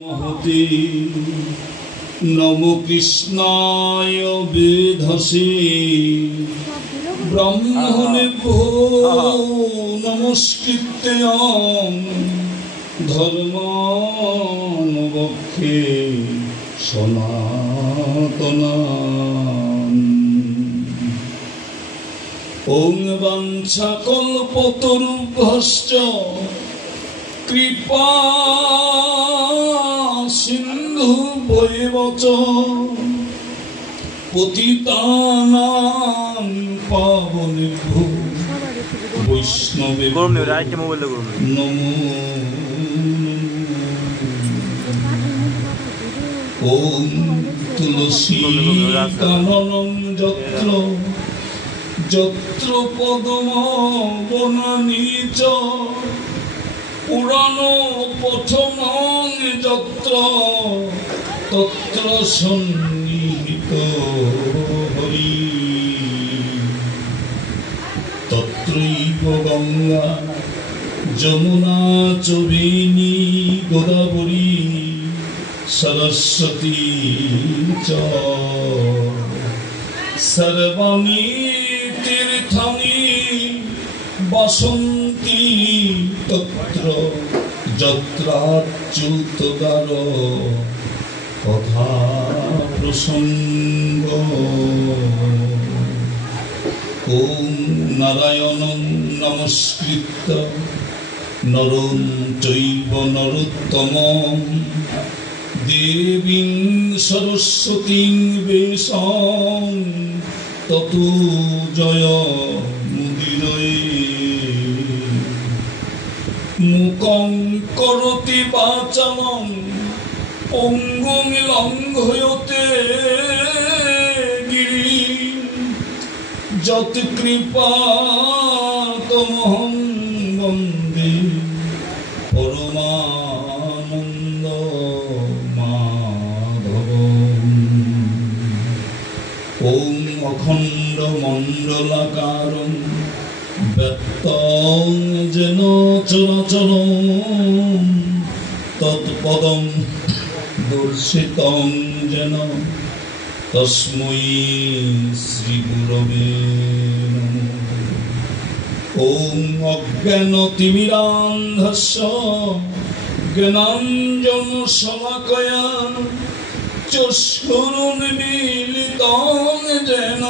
महते नमो कृष्णाय वेधसे ब्रह्मणे भो नमस्कृत्य धर्मानुवक्षे सनातनान् ओं वाञ्छाकल्पतरुभ्यश्च कृपा सिंधु भैवच पतितानां पावनेभ्यो वैष्णवेभ्यो नमो ओं तुलसी काननं यत्र यत्र पद्म वनानि च पुराणो पठनं यत्र तत्र सन्निहितो हरि तत्रैव गंगा जमुना च वेणी गोदावरी सरस्वती च सर्वाणि तीर्थानि वसन्ति तत्र यत्राच्युतदार कथा प्रसंग ओं नारायणं नमस्कृत्य नरं चैव नरोत्तमं देवीं सरस्वतीं व्यासं ततो जयमुदीरये मुखं करोति वाचालं पंगुं लंघयते गिरिं यत्कृपातमहं वन्दे परमानन्द माधवम् ॐ अखण्डमण्डलाकारं व्यक्तं येन चराचरं तत्पदं दर्शितं येन तस्मै श्रीगुरवे नमः। ॐ अज्ञानतिमिरान्धस्य ज्ञानाञ्जनशलाकया चक्षुरुन्मीलितं येन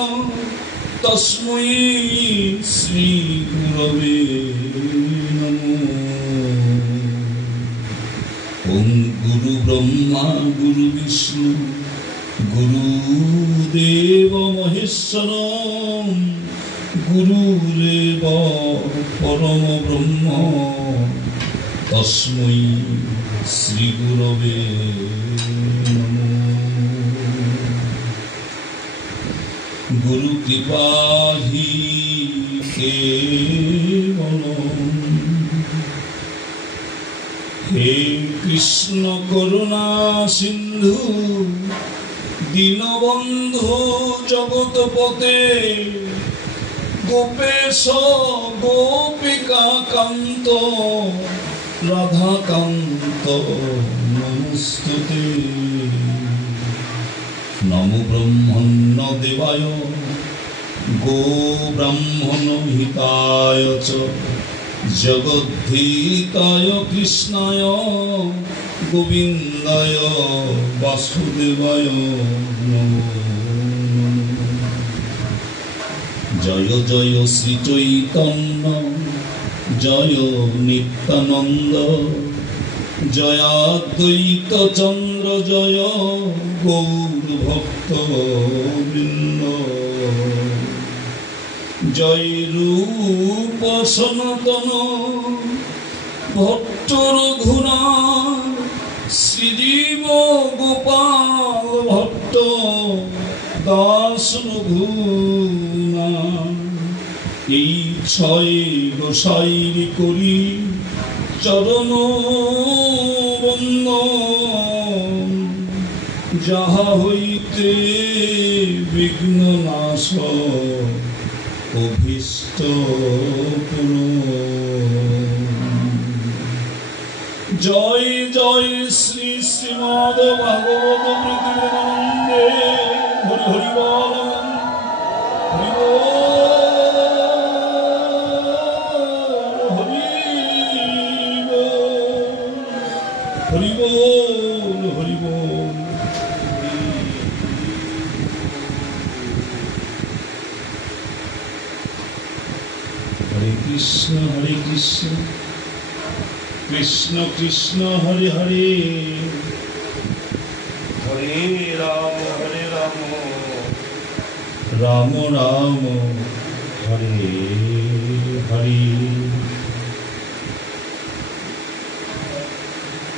तस्मै श्रीगुरवे नमः। ओं गुरु ब्रह्मा गुरु विष्णु गुरुदेव महेश्वर गुरुरेव परम ब्रह्म तस्मै श्रीगुरवे नमः। गुरु कृपा ही केवलम् हे कृष्ण करुणा सिंधु दीनबंधु जगतपते गोपेश गोपिका कांत राधा कांत नमस्तुते। नमो ब्रह्मण्य देवाय गो ब्राह्मण हिताय च जगद्धिताय कृष्णाय गोविंदाय वासुदेवाय नमो जय जय श्री चैतन्य जय नित्यानंद जय अद्वैत चंद्र जय गौर भक्त वृंद जय रूप सनातन भट्ट रघुनाथ श्रीजीव गोपाल भट्ट दास रघुनाथ এই ছয় গোসাইর করি চরণ বন্দন যাহা হইতে বিঘ্ন নাশ অভীষ্ট পূরণ। জয় জয় শ্রী শ্রীমদ ভাগবত প্রীতিরানন্দে হরি হরি বল হরি বল হরি বল হরি বল। হরে কৃষ্ণ কৃষ্ণ কৃষ্ণ হরে হরে, হরে রাম রাম রাম হরে হরে।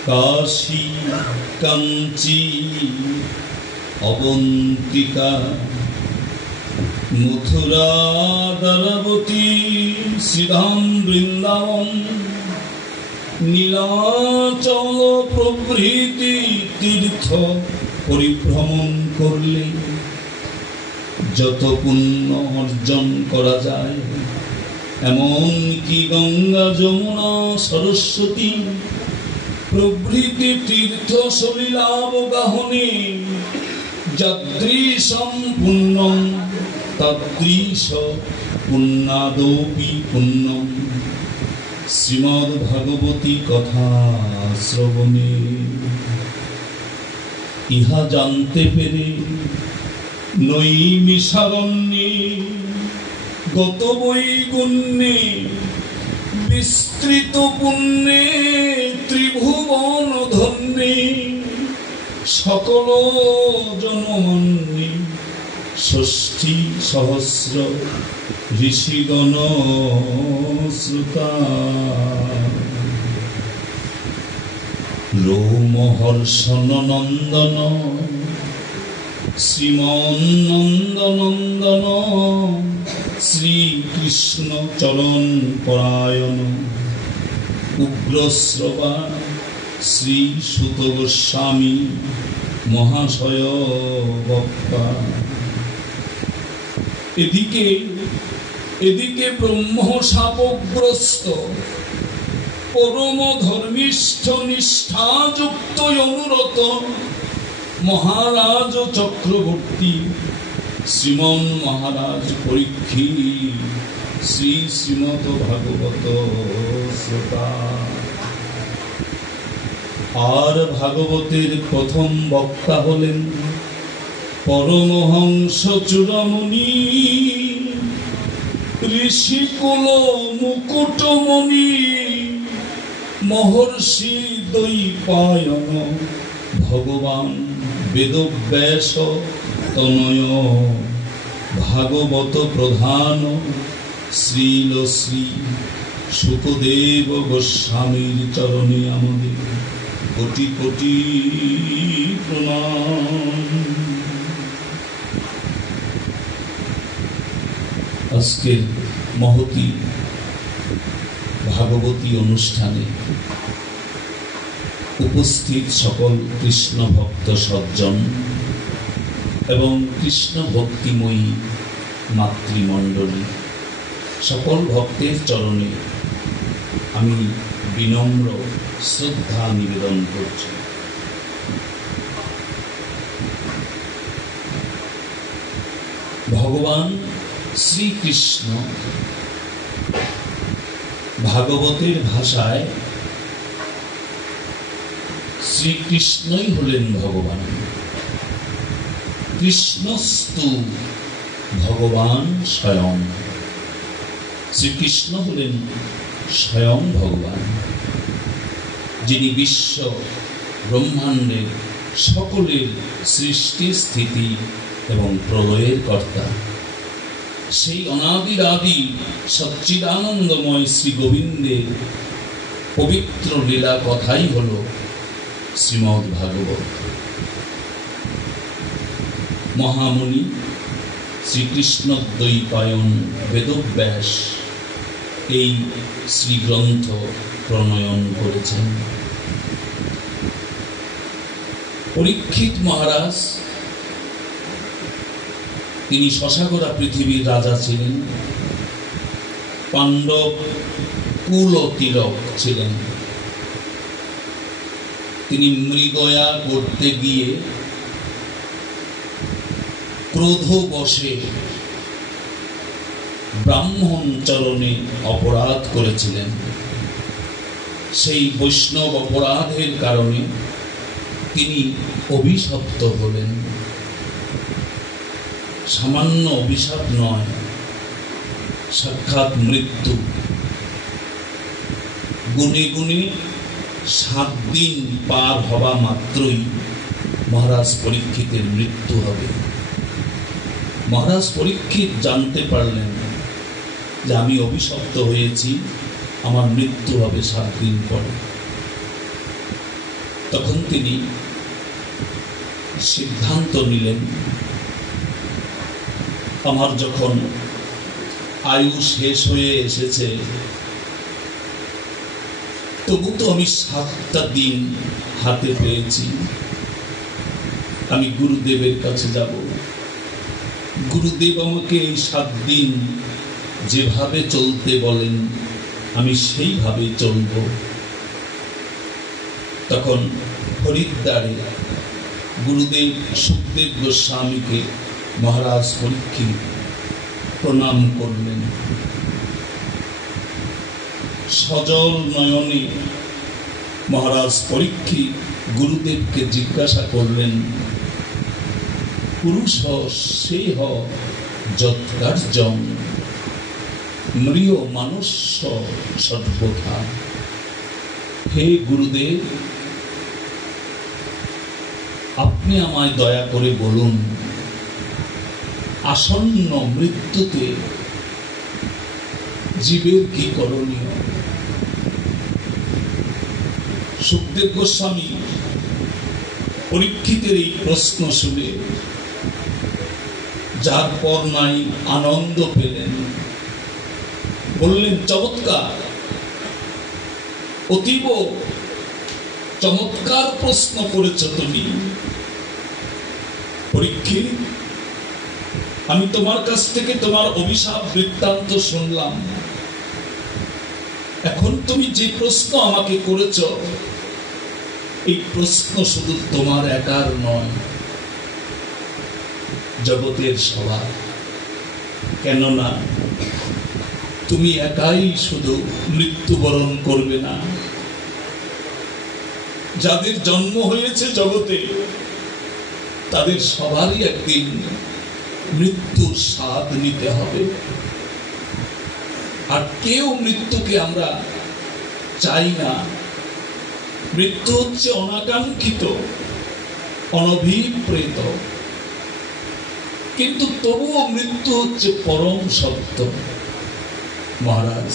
কাশী কাঞ্চি অবন্তিকা মথুরা দ্বারাবতী শ্রীধাম বৃন্দাবন নীলাচল প্রভৃতি তীর্থ পরিভ্রমণ করলে যত পুণ্য অর্জন করা যায়, এমনকি গঙ্গা যমুনা সরস্বতী প্রভৃতি তীর্থ সলিলাবগাহনে যদৃশম পুণ্যম তদৃশ পুণ্যাদপি পুণ্যম। শ্রীমদ্ ভাগবতী কথা শ্রবণে ইহা জানতে পেরে নৈমিষারণ্যে গত বৈগুণ্যে বিস্তৃত পুণ্যে ত্রিভুবন ধন্যে সকল জনমন্যে ষষ্ঠী সহস্র ঋষিগণ শ্রুতা রোমহর্ষণ নন্দন শ্রীমন্নন্দনন্দন শ্রীকৃষ্ণ চরণ পরায়ণ উগ্রশ্রবা শ্রী সুত গোস্বামী মহাশয় বক্তা। এদিকে ব্রহ্ম শাপগ্রস্ত পরম ধর্মিষ্ঠ নিষ্ঠাযুক্ত অনুরত মহারাজ চক্রবর্তী শ্রীমন মহারাজ পরীক্ষিত শ্রীমদ ভাগবত শ্রোতা। আর ভাগবতের প্রথম বক্তা হলেন পরমহংস চূড়ামণি ঋষিকুল মুকুটমণি মহর্ষি দ্বৈপায়ন ভগবান বেদব্যাস তনয় ভাগবত প্রধান শ্রীল শ্রী সুতদেব গোস্বামীর চরণে আমাদের কোটি কোটি প্রণাম। আজকের মহতী ভাগবতী অনুষ্ঠানে উপস্থিত সকল কৃষ্ণ ভক্ত সজ্জন এবং কৃষ্ণ ভক্তিময়ী মাতৃমণ্ডলী, সকল ভক্তের চরণে আমি বিনম্র শ্রদ্ধা নিবেদন করছি। ভগবান শ্রীকৃষ্ণ ভাগবতের ভাষায় শ্রীকৃষ্ণই হলেন ভগবান। কৃষ্ণস্তু ভগবান স্বয়ং। শ্রীকৃষ্ণ হলেন স্বয়ং ভগবান, যিনি বিশ্ব ব্রহ্মাণ্ডের সকলের সৃষ্টি স্থিতি এবং প্রলয়ের কর্তা। সেই অনাদিরাদি সচ্চিদানন্দময় শ্রী গোবিন্দের পবিত্র লীলা কথাই হল শ্রীমদ্ ভাগবত। মহামুনি শ্রীকৃষ্ণ দ্বৈপায়ন বেদব্যাস এই শ্রীগ্রন্থ প্রণয়ন করেছেন। পরীক্ষিত মহারাজ তিনি শশাগোরা পৃথিবীর রাজা ছিলেন, পাণ্ডব কুল তিলক ছিলেন। তিনি মৃগয়া করতে গিয়ে ক্রোধবশে ব্রাহ্মণ চরণে অপরাধ করেছিলেন। সেই বৈষ্ণব অপরাধের কারণে তিনি অভিশপ্ত হলেন। সামান্য অভিশাপ নয়, সাক্ষাৎ মৃত্যু। গুনে গুনে 7 দিন পার হওয়া মাত্রই মহারাজ পরীক্ষিতের মৃত্যু হবে। মহারাজ পরীক্ষিত জানতে পারলেন যে আমি অভিশপ্ত হয়েছি, আমার মৃত্যু হবে 7 দিন পরে। তখন তিনি সিদ্ধান্ত নিলেন, আমার যখন আয়ু শেষ হয়ে এসেছে, তবু তো আমি 7টা দিন হাতে পেয়েছি, আমি গুরুদেবের কাছে যাব। গুরুদেব আমাকে এই 7 দিন যেভাবে চলতে বলেন আমি সেইভাবে চলব। তখন হরিদ্বারে গুরুদেব সুখদেব গোস্বামীকে মহারাজ পরীক্ষিত প্রণাম করলেন। সজল নয়নে মহারাজ পরীক্ষিত গুরুদেবকে জিজ্ঞাসা করলেন, পুরুষ সেহ যৎকার্যং মৃয় মনুষ্য সর্বথা। হে গুরুদেব, আপনি আমায় দয়া করে বলুন, আসন্ন মৃত্যুতে জীবের কি করণীয়? সুখদেব গোস্বামী পরীক্ষিতের এই প্রশ্ন শুনে যার পর নাই আনন্দ পেলেন। বললেন, চমৎকার, অতীব চমৎকার প্রশ্ন করেছ তুমি পরীক্ষিত। আমি তোমার কাছ থেকে তোমার অভিশাপ বৃত্তান্ত শুনলাম। এখন তুমি যে প্রশ্ন আমাকে করেছ, এই প্রশ্ন শুধু তোমার একার নয়, জগতের সবার। কেননা তুমি একাই শুধু মৃত্যুবরণ করবে না, যাদের জন্ম হয়েছে জগতে তাদের সবারই একদিন মৃত্যুর স্বাদ নিতে হবে। আর কেউ মৃত্যুকে আমরা চাই না। মৃত্যু হচ্ছে অনাকাঙ্ক্ষিত, অনভিপ্রেত, কিন্তু তবুও মৃত্যু হচ্ছে পরম সত্য। মহারাজ,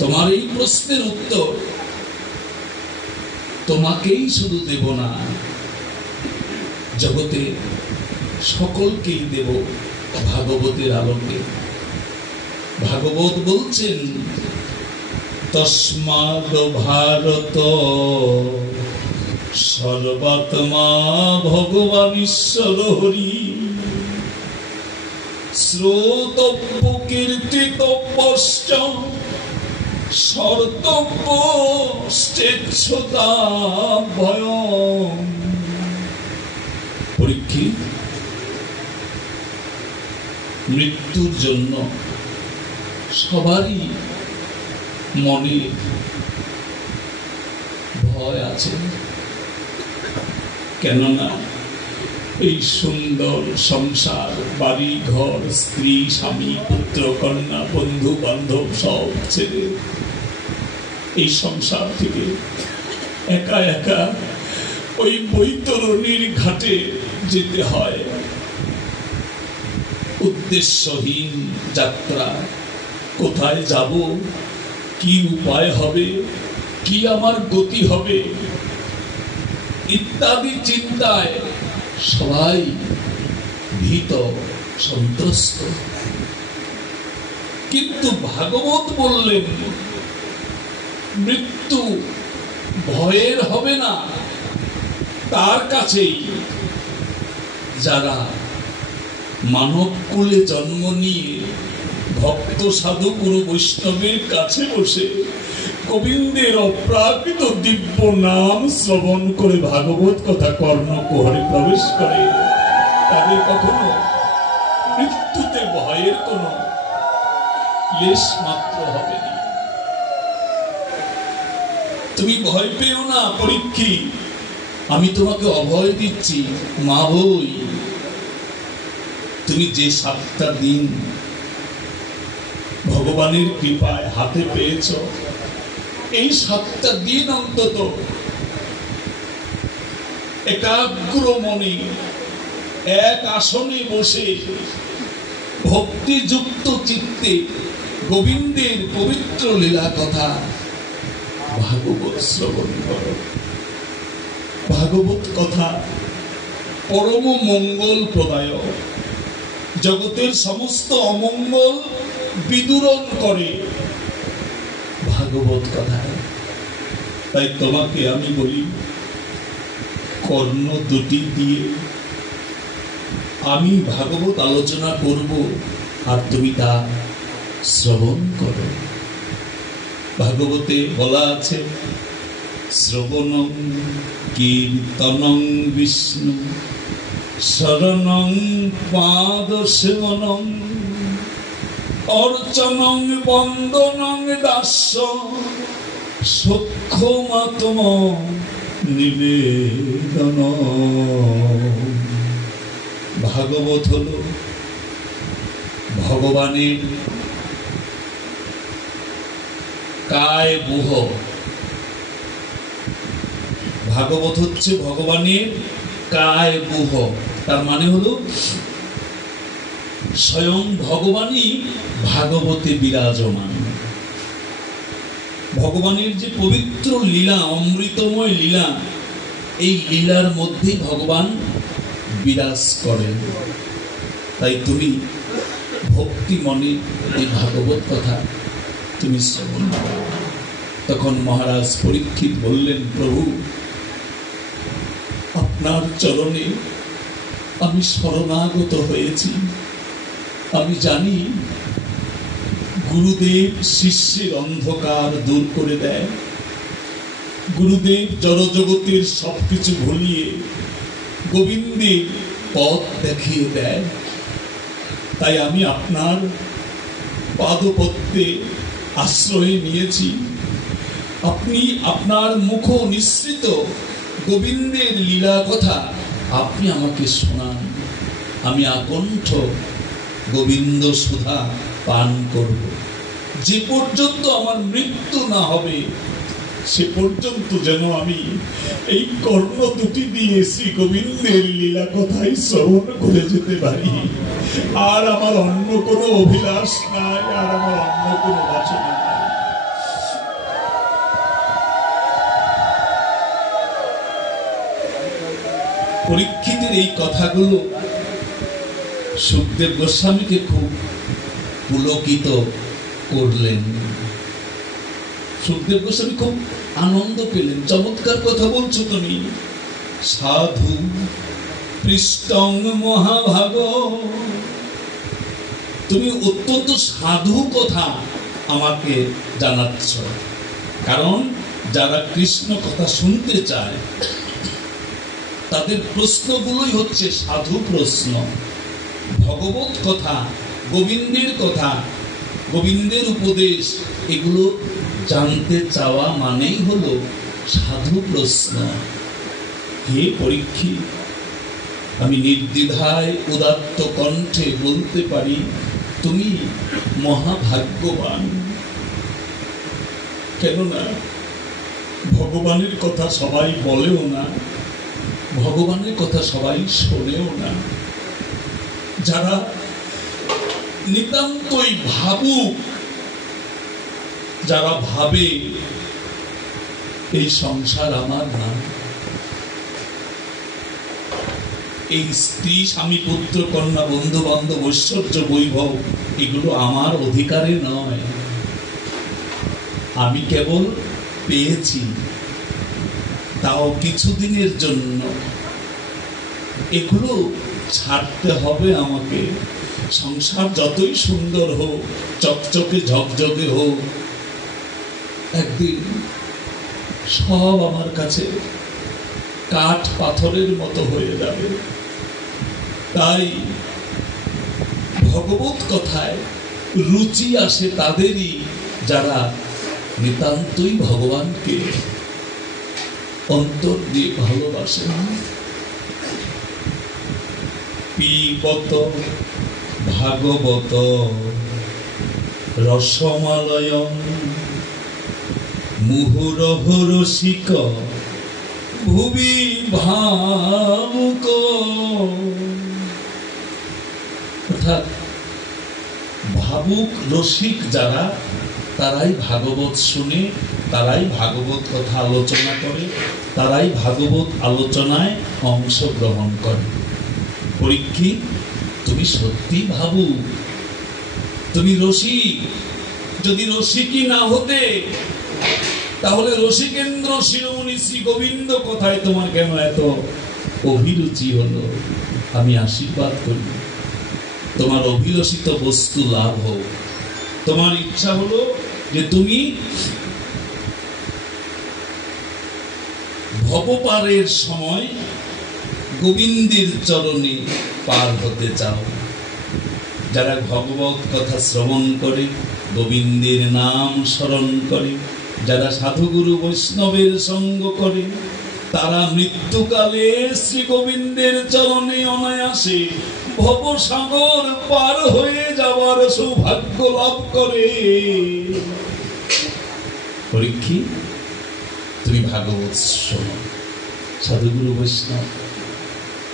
তোমার এই প্রশ্নের উত্তর তোমাকেই শুধু দেব না, জগতে সকলকেই দেব ভাগবতের আলোকে। ভাগবত বলছেন, তস্মাদ ভারত সর্বাত্মা ভগবান ঈশ্বর হরি শ্রোতব্য কীর্তিতব্যশ্চ সর্তব্য শ্রেষ্ঠতাভয়ং। পরীক্ষিত, মৃত্যুর জন্য সবারই মনে ভয় আছে। কেননা এই সুন্দর সংসার, বাড়ি ঘর, স্ত্রী স্বামী পুত্র কন্যা বন্ধু বান্ধব সব ছেড়ে এই সংসার থেকে একা একা ওই বৈতরণীর ঘাটে যেতে হয়। উদ্দেশ্যহীন যাত্রা, কোথায় যাব, কি উপায় হবে, কি আমার গতি হবে ইত্যাদি চিন্তায় সবাই ভীত সন্ত্রস্ত। কিন্তু ভাগবত বললেন, মৃত্যু ভয়ের হবে না তার কাছেই যারা মানব কুলে জন্ম নিয়ে ভক্ত সাধু গুরু বৈষ্ণবের কাছে বসে গোবিন্দের অপ্রাকৃত দিব্য নাম শ্রবণ করে ভাগবত কথা কর্ণ কুহরে প্রবেশ করে, তাদের কখনো মৃত্যুতে ভয়ের কোনো লেশ মাত্র হবে না। তুমি ভয় পেও না পরীক্ষিত, আমি তোমাকে অভয় দিচ্ছি। মা বই, তুমি যে 7টা দিন ভগবানের কৃপায় হাতে পেয়েছ, এই 7টা দিন অন্তত একাগ্র মনে এক আসনে বসে ভক্তিযুক্ত চিত্তে গোবিন্দের পবিত্র লীলা কথা ভাগবত শ্রবণ করো। ভাগবত কথা পরম মঙ্গল প্রদায়ক, জগতের সমস্ত অমঙ্গল বিদূরণ করে ভাগবত কথায়। তাই তোমাকে আমি বলি, কর্ণ দুটি দিয়ে আমি ভাগবত আলোচনা করব, আর তুমি তা শ্রবণ করো। ভাগবতে বলা আছে, শ্রবণং কীর্তনং বিষ্ণু শরণং পাদসেবনং অর্চনং বন্দনং দাস্য সক্ষমাত্ম নিবেদন। ভাগবত হলো ভগবানের কায় বুহ। ভাগবত হচ্ছে ভগবানের কায় বুহ, তার মানে হলো স্বয়ং ভগবানই ভাগবতে বিরাজমান। ভগবানের যে পবিত্র লীলা, অমৃতময় লীলা, এই লীলার মধ্যে ভগবান বিরাজ করেন। তাই তুমি ভক্তি মনে এই ভাগবত কথা তুমি শ্রবণ করো। তখন মহারাজ পরীক্ষিত বললেন, প্রভু, আপনার চরণে আমি শরণাগত হয়েছি। আমি জানি গুরুদেব শিষ্যের অন্ধকার দূর করে দেয়, গুরুদেব জড়জগতের সবকিছু ভুলিয়ে গোবিন্দের পথ দেখিয়ে দেয়। তাই আমি আপনার পাদপদ্মে আশ্রয় নিয়েছি। আপনি আপনার মুখ নিঃসৃত গোবিন্দের লীলা কথা আপনি আমাকে শোনান, আমি আকণ্ঠ গোবিন্দ সুধা পান করব। যে পর্যন্ত আমার মৃত্যু না হবে সে পর্যন্ত যেন আমি এই কর্ণ দুটি দিয়ে শ্রী গোবিন্দের লীলা কথাই শ্রবণ করে যেতে পারি। আর আমার অন্য কোনো অভিলাষ নাই, আর আমার অন্য কোনো বাসনা নাই। পরীক্ষিতের এই কথাগুলো সুখদেব গোস্বামীকে খুব পুলকিত করলেন। সুখদেব গোস্বামী খুব আনন্দ পেলেন। চমৎকার কথা বলছো তুমি, সাধু পৃষ্টং মহাভাগ, তুমি অত্যন্ত সাধু কথা আমাকে জানাচ্ছ। কারণ যারা কৃষ্ণ কথা শুনতে চায় তাদের প্রশ্নগুলোই হচ্ছে সাধু প্রশ্ন। ভগবত কথা, গোবিন্দের কথা, গোবিন্দের উপদেশ, এগুলো জানতে চাওয়া মানেই হলো সাধু প্রশ্ন। হে পরীক্ষিত, আমি নির্দ্বিধায় উদাত্ত কণ্ঠে বলতে পারি, তুমি মহাভাগ্যবান। কেননা ভগবানের কথা সবাই বলেও না, ভগবানের কথা সবাই শোনেও না। যারা নিতান্তই ভাবুক, যারা ভাবে এই সংসার আমার না, এই স্ত্রী স্বামী পুত্র কন্যা বন্ধু বান্ধব ঐশ্বর্য বৈভব এগুলো আমার অধিকারে নয়, আমি কেবল পেয়েছি, তাও কিছুদিনের জন্য। এগুলো ছাড়তে হবে আমাকে। সংসার যতই সুন্দর হোক, চকচকে ঝকঝকে হোক, একদিন সব আমার কাছে কাঠ পাথরের মতো হয়ে যাবে। তাই ভগবত কথায় রুচি আসে তাদেরই যারা নিতান্তই ভগবানকে অন্তর দিয়ে ভালোবাসেন। পিবত ভাগবত রসমালয়ং মুহুরহ রসিক ভুবি ভাবুক। অর্থাৎ ভাবুক রসিক যারা, তারাই ভাগবত শুনে, তারাই ভাগবত কথা আলোচনা করে, তারাই ভাগবত আলোচনায় অংশগ্রহণ করে। পরীক্ষিত, তুমি সত্যি ভাবুক, তুমি রসিক। যদি রসিকই না হতে তাহলে রসিকেন্দ্র শিরোমণি শ্রী গোবিন্দ কথায় তোমার কেন এত অভিরুচি হলো? আমি আশীর্বাদ করি তোমার অভিলষিত বস্তু লাভ হোক। তোমার ইচ্ছা হলো যে তুমি ভবপারের সময় গোবিন্দের চরণে পার হতে চাও। যারা ভগবত কথা শ্রবণ করে, গোবিন্দের নাম স্মরণ করে, যারা সাধুগুরু বৈষ্ণবের সঙ্গ করে, তারা মৃত্যুকালে শ্রী গোবিন্দের চরণে অনায়াসে ভবসাগর পার হয়ে যাওয়ার সৌভাগ্য লাভ করে। পরীক্ষিত, তুমি ভাগবত শোনো। সাধুগুরু বৈষ্ণব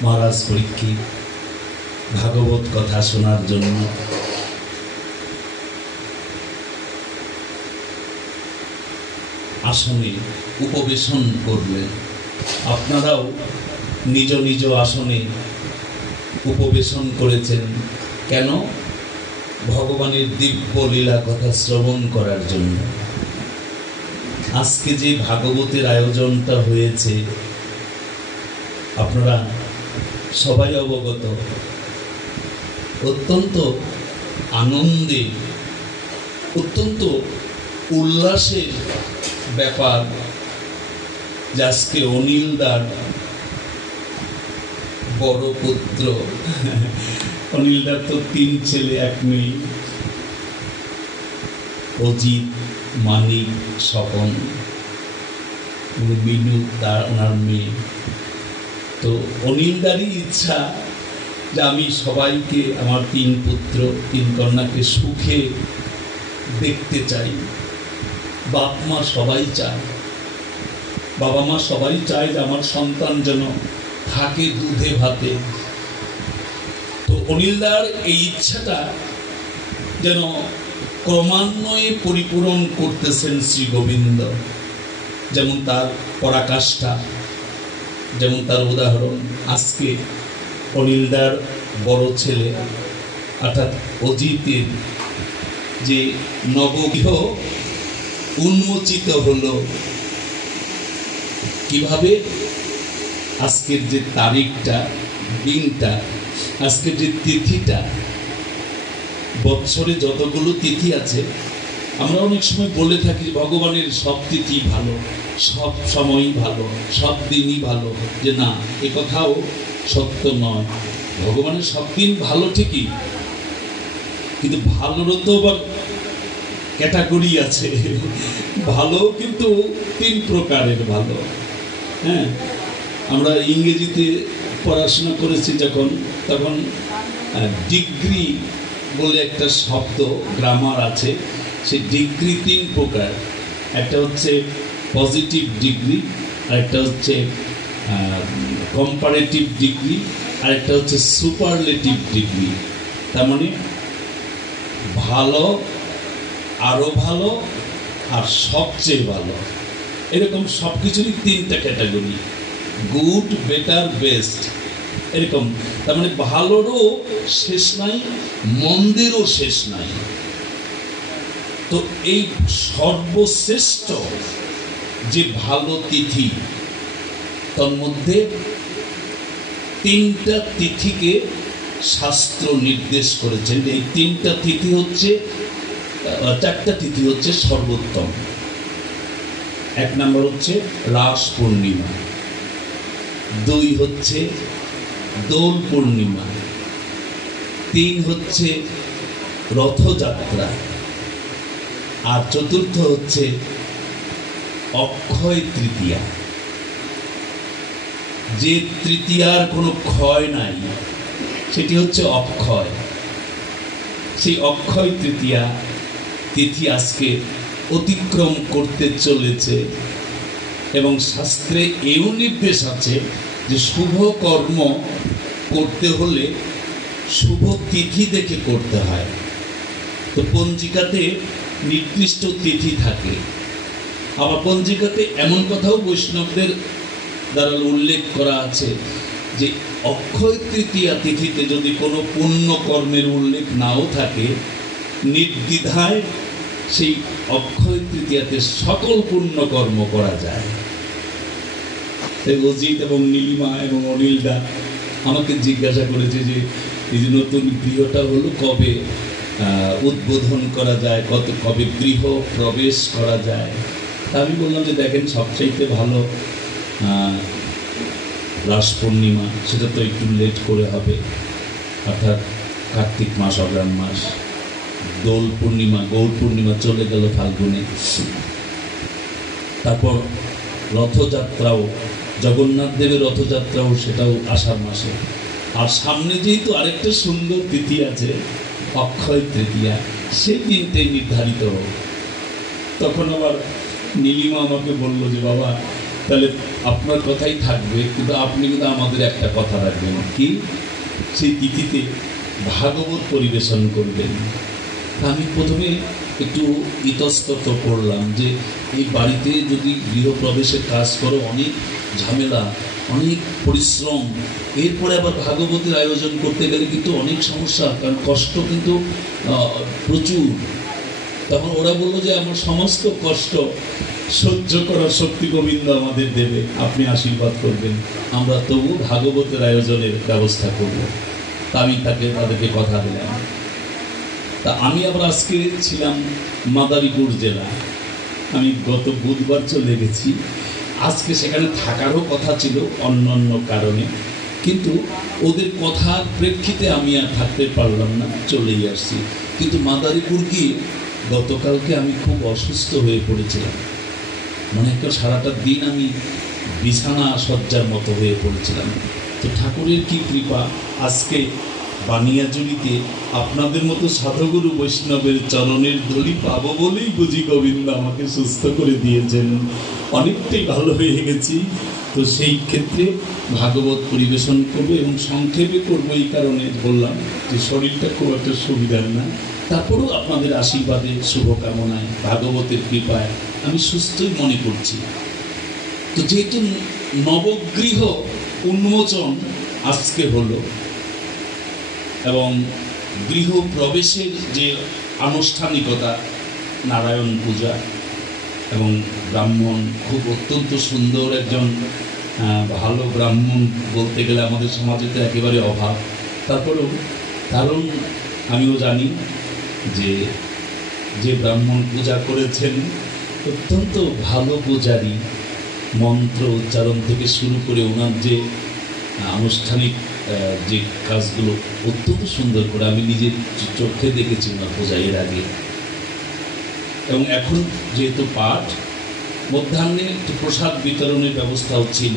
মহারাজ পরীক্ষিত ভাগবত কথা শোনার জন্য আসনে উপবেশন করলেন। আপনারাও নিজ নিজ আসনে উপবেশন করেছেন। কেন? ভগবানের দিব্য লীলা কথা শ্রবণ করার জন্য। আজকে যে ভাগবতের আয়োজনটা হয়েছে আপনারা সবাই অবগত। অত্যন্ত আনন্দে, অত্যন্ত উল্লাসের ব্যাপার যে আজকে অনিলদার বড় পুত্র, অনিলদার তো 3 ছেলে 1 মেয়ে, অজিত, মানিক, স্বপন, মিনু তার ওনার মেয়ে। তো অনিলদারই ইচ্ছা যে আমি সবাইকে, আমার 3 পুত্র 3 কন্যাকে সুখে দেখতে চাই। বাপ মা সবাই চায়, বাবা মা সবাই চায় যে আমার সন্তান যেন থাকে দুধে ভাতে। তো অনিলদার এই ইচ্ছাটা যেন ক্রমান্বয়ে পরিপূরণ করতেছেন শ্রী গোবিন্দ। যেমন তার পরাকাষ্ঠা, যেমন তার উদাহরণ আজকে অনিলদার বড় ছেলে অর্থাৎ অজিতের যে নবগ্রহ উন্মোচিত হলো। কিভাবে? আজকের যে তারিখটা, দিনটা, আজকের যে তিথিটা, বৎসরে যতগুলো তিথি আছে আমরা অনেক সময় বলে থাকি ভগবানের সব তিথি ভালো, সব সময়ই ভালো, সব দিনই ভালো। যে না, এ কথাও সত্য নয়। ভগবানের সব দিন ভালো ঠিকই, কিন্তু ভালোরও তো আবার ক্যাটাগরি আছে। ভালো কিন্তু 3 প্রকারের ভালো। হ্যাঁ, আমরা ইংরেজিতে পড়াশোনা করেছি যখন, তখন ডিগ্রি বলে একটা শব্দ, গ্রামার আছে। সেই ডিগ্রি 3 প্রকার। একটা হচ্ছে পজিটিভ ডিগ্রি, আরেকটা হচ্ছে কম্পারেটিভ ডিগ্রি, আরেকটা হচ্ছে সুপারলেটিভ ডিগ্রি। তার মানে ভালো, আরো ভালো, আর সবচেয়ে ভালো, এরকম সব কিছুরই 3টা ক্যাটাগরি, গুড, বেটার, বেস্ট, এরকম। তার মানে ভালোরও শেষ নাই, মন্দেরও শেষ নাই। তো এই সর্বশ্রেষ্ঠ যে ভালো তিথি, তার মধ্যে 3টা তিথিকে শাস্ত্র নির্দেশ করেছেন। এই 3টা তিথি হচ্ছে, 4টা তিথি হচ্ছে সর্বোত্তম। এক নম্বর হচ্ছে রাস পূর্ণিমা, 2 হচ্ছে দোল পূর্ণিমা, 3 হচ্ছে রথযাত্রা, আর চতুর্থ হচ্ছে অক্ষয় তৃতীয়া। যে তৃতীয়ার কোনো ক্ষয় নাই সেটি হচ্ছে অক্ষয়। সেই অক্ষয় তৃতীয়া তিথি আজকে অতিক্রম করতে চলেছে এবং শাস্ত্রে এও নির্দেশ আছে যে শুভ কর্ম করতে হলে শুভ তিথি দেখে করতে হয়। তো পঞ্জিকাতে নির্দিষ্ট তিথি থাকে, আবার পঞ্জিকাতে এমন কথাও বৈষ্ণবদের দ্বারা উল্লেখ করা আছে যে অক্ষয় তৃতীয়া তিথিতে যদি কোনো পুণ্য কর্মের উল্লেখ নাও থাকে, নির্দ্বিধায় সেই অক্ষয় তৃতীয়াতে সকল পুণ্য কর্ম করা যায়। অজিত এবং নীলিমা এবং অনিলদা আমাকে জিজ্ঞাসা করেছে যে এই যে নতুন গৃহটা হলো কবে উদ্বোধন করা যায়, কবে গৃহ প্রবেশ করা যায়। আমি বললাম যে দেখেন, সবচাইতে ভালো রাস পূর্ণিমা, সেটা তো একটু লেট করে হবে, অর্থাৎ কার্তিক মাস, অগ্রহায়ণ মাস। দোল পূর্ণিমা, গৌর পূর্ণিমা চলে গেল ফাল্গুনে। তারপর রথযাত্রাও, জগন্নাথ দেবের রথযাত্রাও, সেটাও আষাঢ় মাসে। আর সামনে যেহেতু আরেকটা সুন্দর তিথি আছে অক্ষয় তৃতীয়া, সেই দিনটাই নির্ধারিত হোক। তখন আবার নীলিমা আমাকে বললো যে বাবা, তাহলে আপনার কথাই থাকবে, কিন্তু আপনি কিন্তু আমাদের একটা কথা রাখবেন। কি? সেই তিথিতে ভাগবত পরিবেশন করবেন। আমি প্রথমে একটু ইতস্তত করলাম যে এই বাড়িতে যদি গৃহপ্রবেশের কাজ করো, অনেক ঝামেলা, অনেক পরিশ্রম, এরপরে আবার ভাগবতের আয়োজন করতে গেলে কিন্তু অনেক সমস্যা, কারণ কষ্ট কিন্তু প্রচুর। তখন ওরা বললো যে আমার সমস্ত কষ্ট সহ্য করার শক্তি গোবিন্দ আমাদের দেবে, আপনি আশীর্বাদ করবেন, আমরা তবু ভাগবতের আয়োজনের ব্যবস্থা করব। তা আমি তাদেরকে কথা দিলাম। তা আমি আবার আজকে ছিলাম মাদারীপুর জেলা, আমি গত বুধবার চলে গেছি। আজকে সেখানে থাকারও কথা ছিল অন্যান্য কারণে, কিন্তু ওদের কথার প্রেক্ষিতে আমি আর থাকতে পারলাম না, চলেই আসছি। কিন্তু মাদারীপুর গিয়ে গতকালকে আমি খুব অসুস্থ হয়ে পড়েছিলাম, মানে একটা সারাটা দিন আমি বিছানা সজ্জার মতো হয়ে পড়েছিলাম। তো ঠাকুরের কি কৃপা, আজকে বানিয়াজুড়িতে আপনাদের মতো সাধুগুরু বৈষ্ণবের চরণের ধূলি পাবো বলেই বুঝি গোবিন্দ আমাকে সুস্থ করে দিয়েছেন, অনেকটাই ভালো হয়ে গেছি। তো সেই ক্ষেত্রে ভাগবত পরিবেশন করবো এবং সংক্ষেপে করবো, এই কারণে বললাম যে শরীরটা খুব একটা সুবিধার না। তারপরেও আপনাদের আশীর্বাদে, শুভকামনায়, ভাগবতের কৃপায় আমি সুস্থই মনে করছি। তো যেহেতু নবগৃহ উন্মোচন আজকে হলো এবং গৃহ প্রবেশের যে আনুষ্ঠানিকতা, নারায়ণ পূজা এবং ব্রাহ্মণ, খুব অত্যন্ত সুন্দর একজন ভালো ব্রাহ্মণ বলতে গেলে আমাদের সমাজে তো একেবারে অভাব। তারপরেও কারণ আমিও জানি যে ব্রাহ্মণ পূজা করেছেন অত্যন্ত ভালো পূজারী, মন্ত্র উচ্চারণ থেকে শুরু করে ওনার যে আনুষ্ঠানিক যে কাজগুলো অত্যন্ত সুন্দর করে আমি নিজের চোখে দেখেছি ওনার পূজা এর আগে। এবং এখন যেহেতু পাঠ, মধ্যাহ্নে একটু প্রসাদ বিতরণের ব্যবস্থাও ছিল,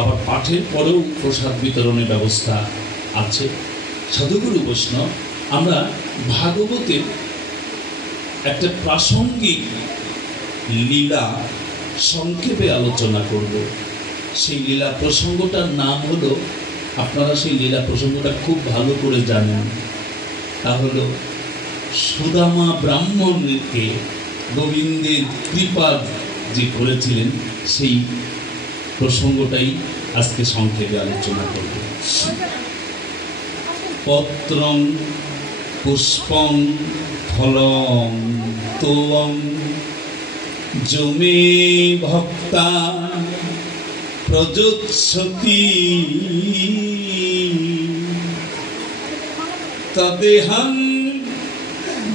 আবার পাঠের পরেও প্রসাদ বিতরণের ব্যবস্থা আছে। সাধুগুরু বৈষ্ণব, আমরা ভাগবতের একটা প্রাসঙ্গিক লীলা সংক্ষেপে আলোচনা করব। সেই লীলা প্রসঙ্গটার নাম হলো, আপনারা সেই লীলা প্রসঙ্গটা খুব ভালো করে জানেন, তা হলো সুদামা ব্রাহ্মণকে গোবিন্দের কৃপা যে করেছিলেন, সেই প্রসঙ্গটাই আজকে সংক্ষেপে আলোচনা করব। পত্রং পুষ্পং ফলং তোয়ং যমে ভক্তা প্রযোৎসতি তদেহং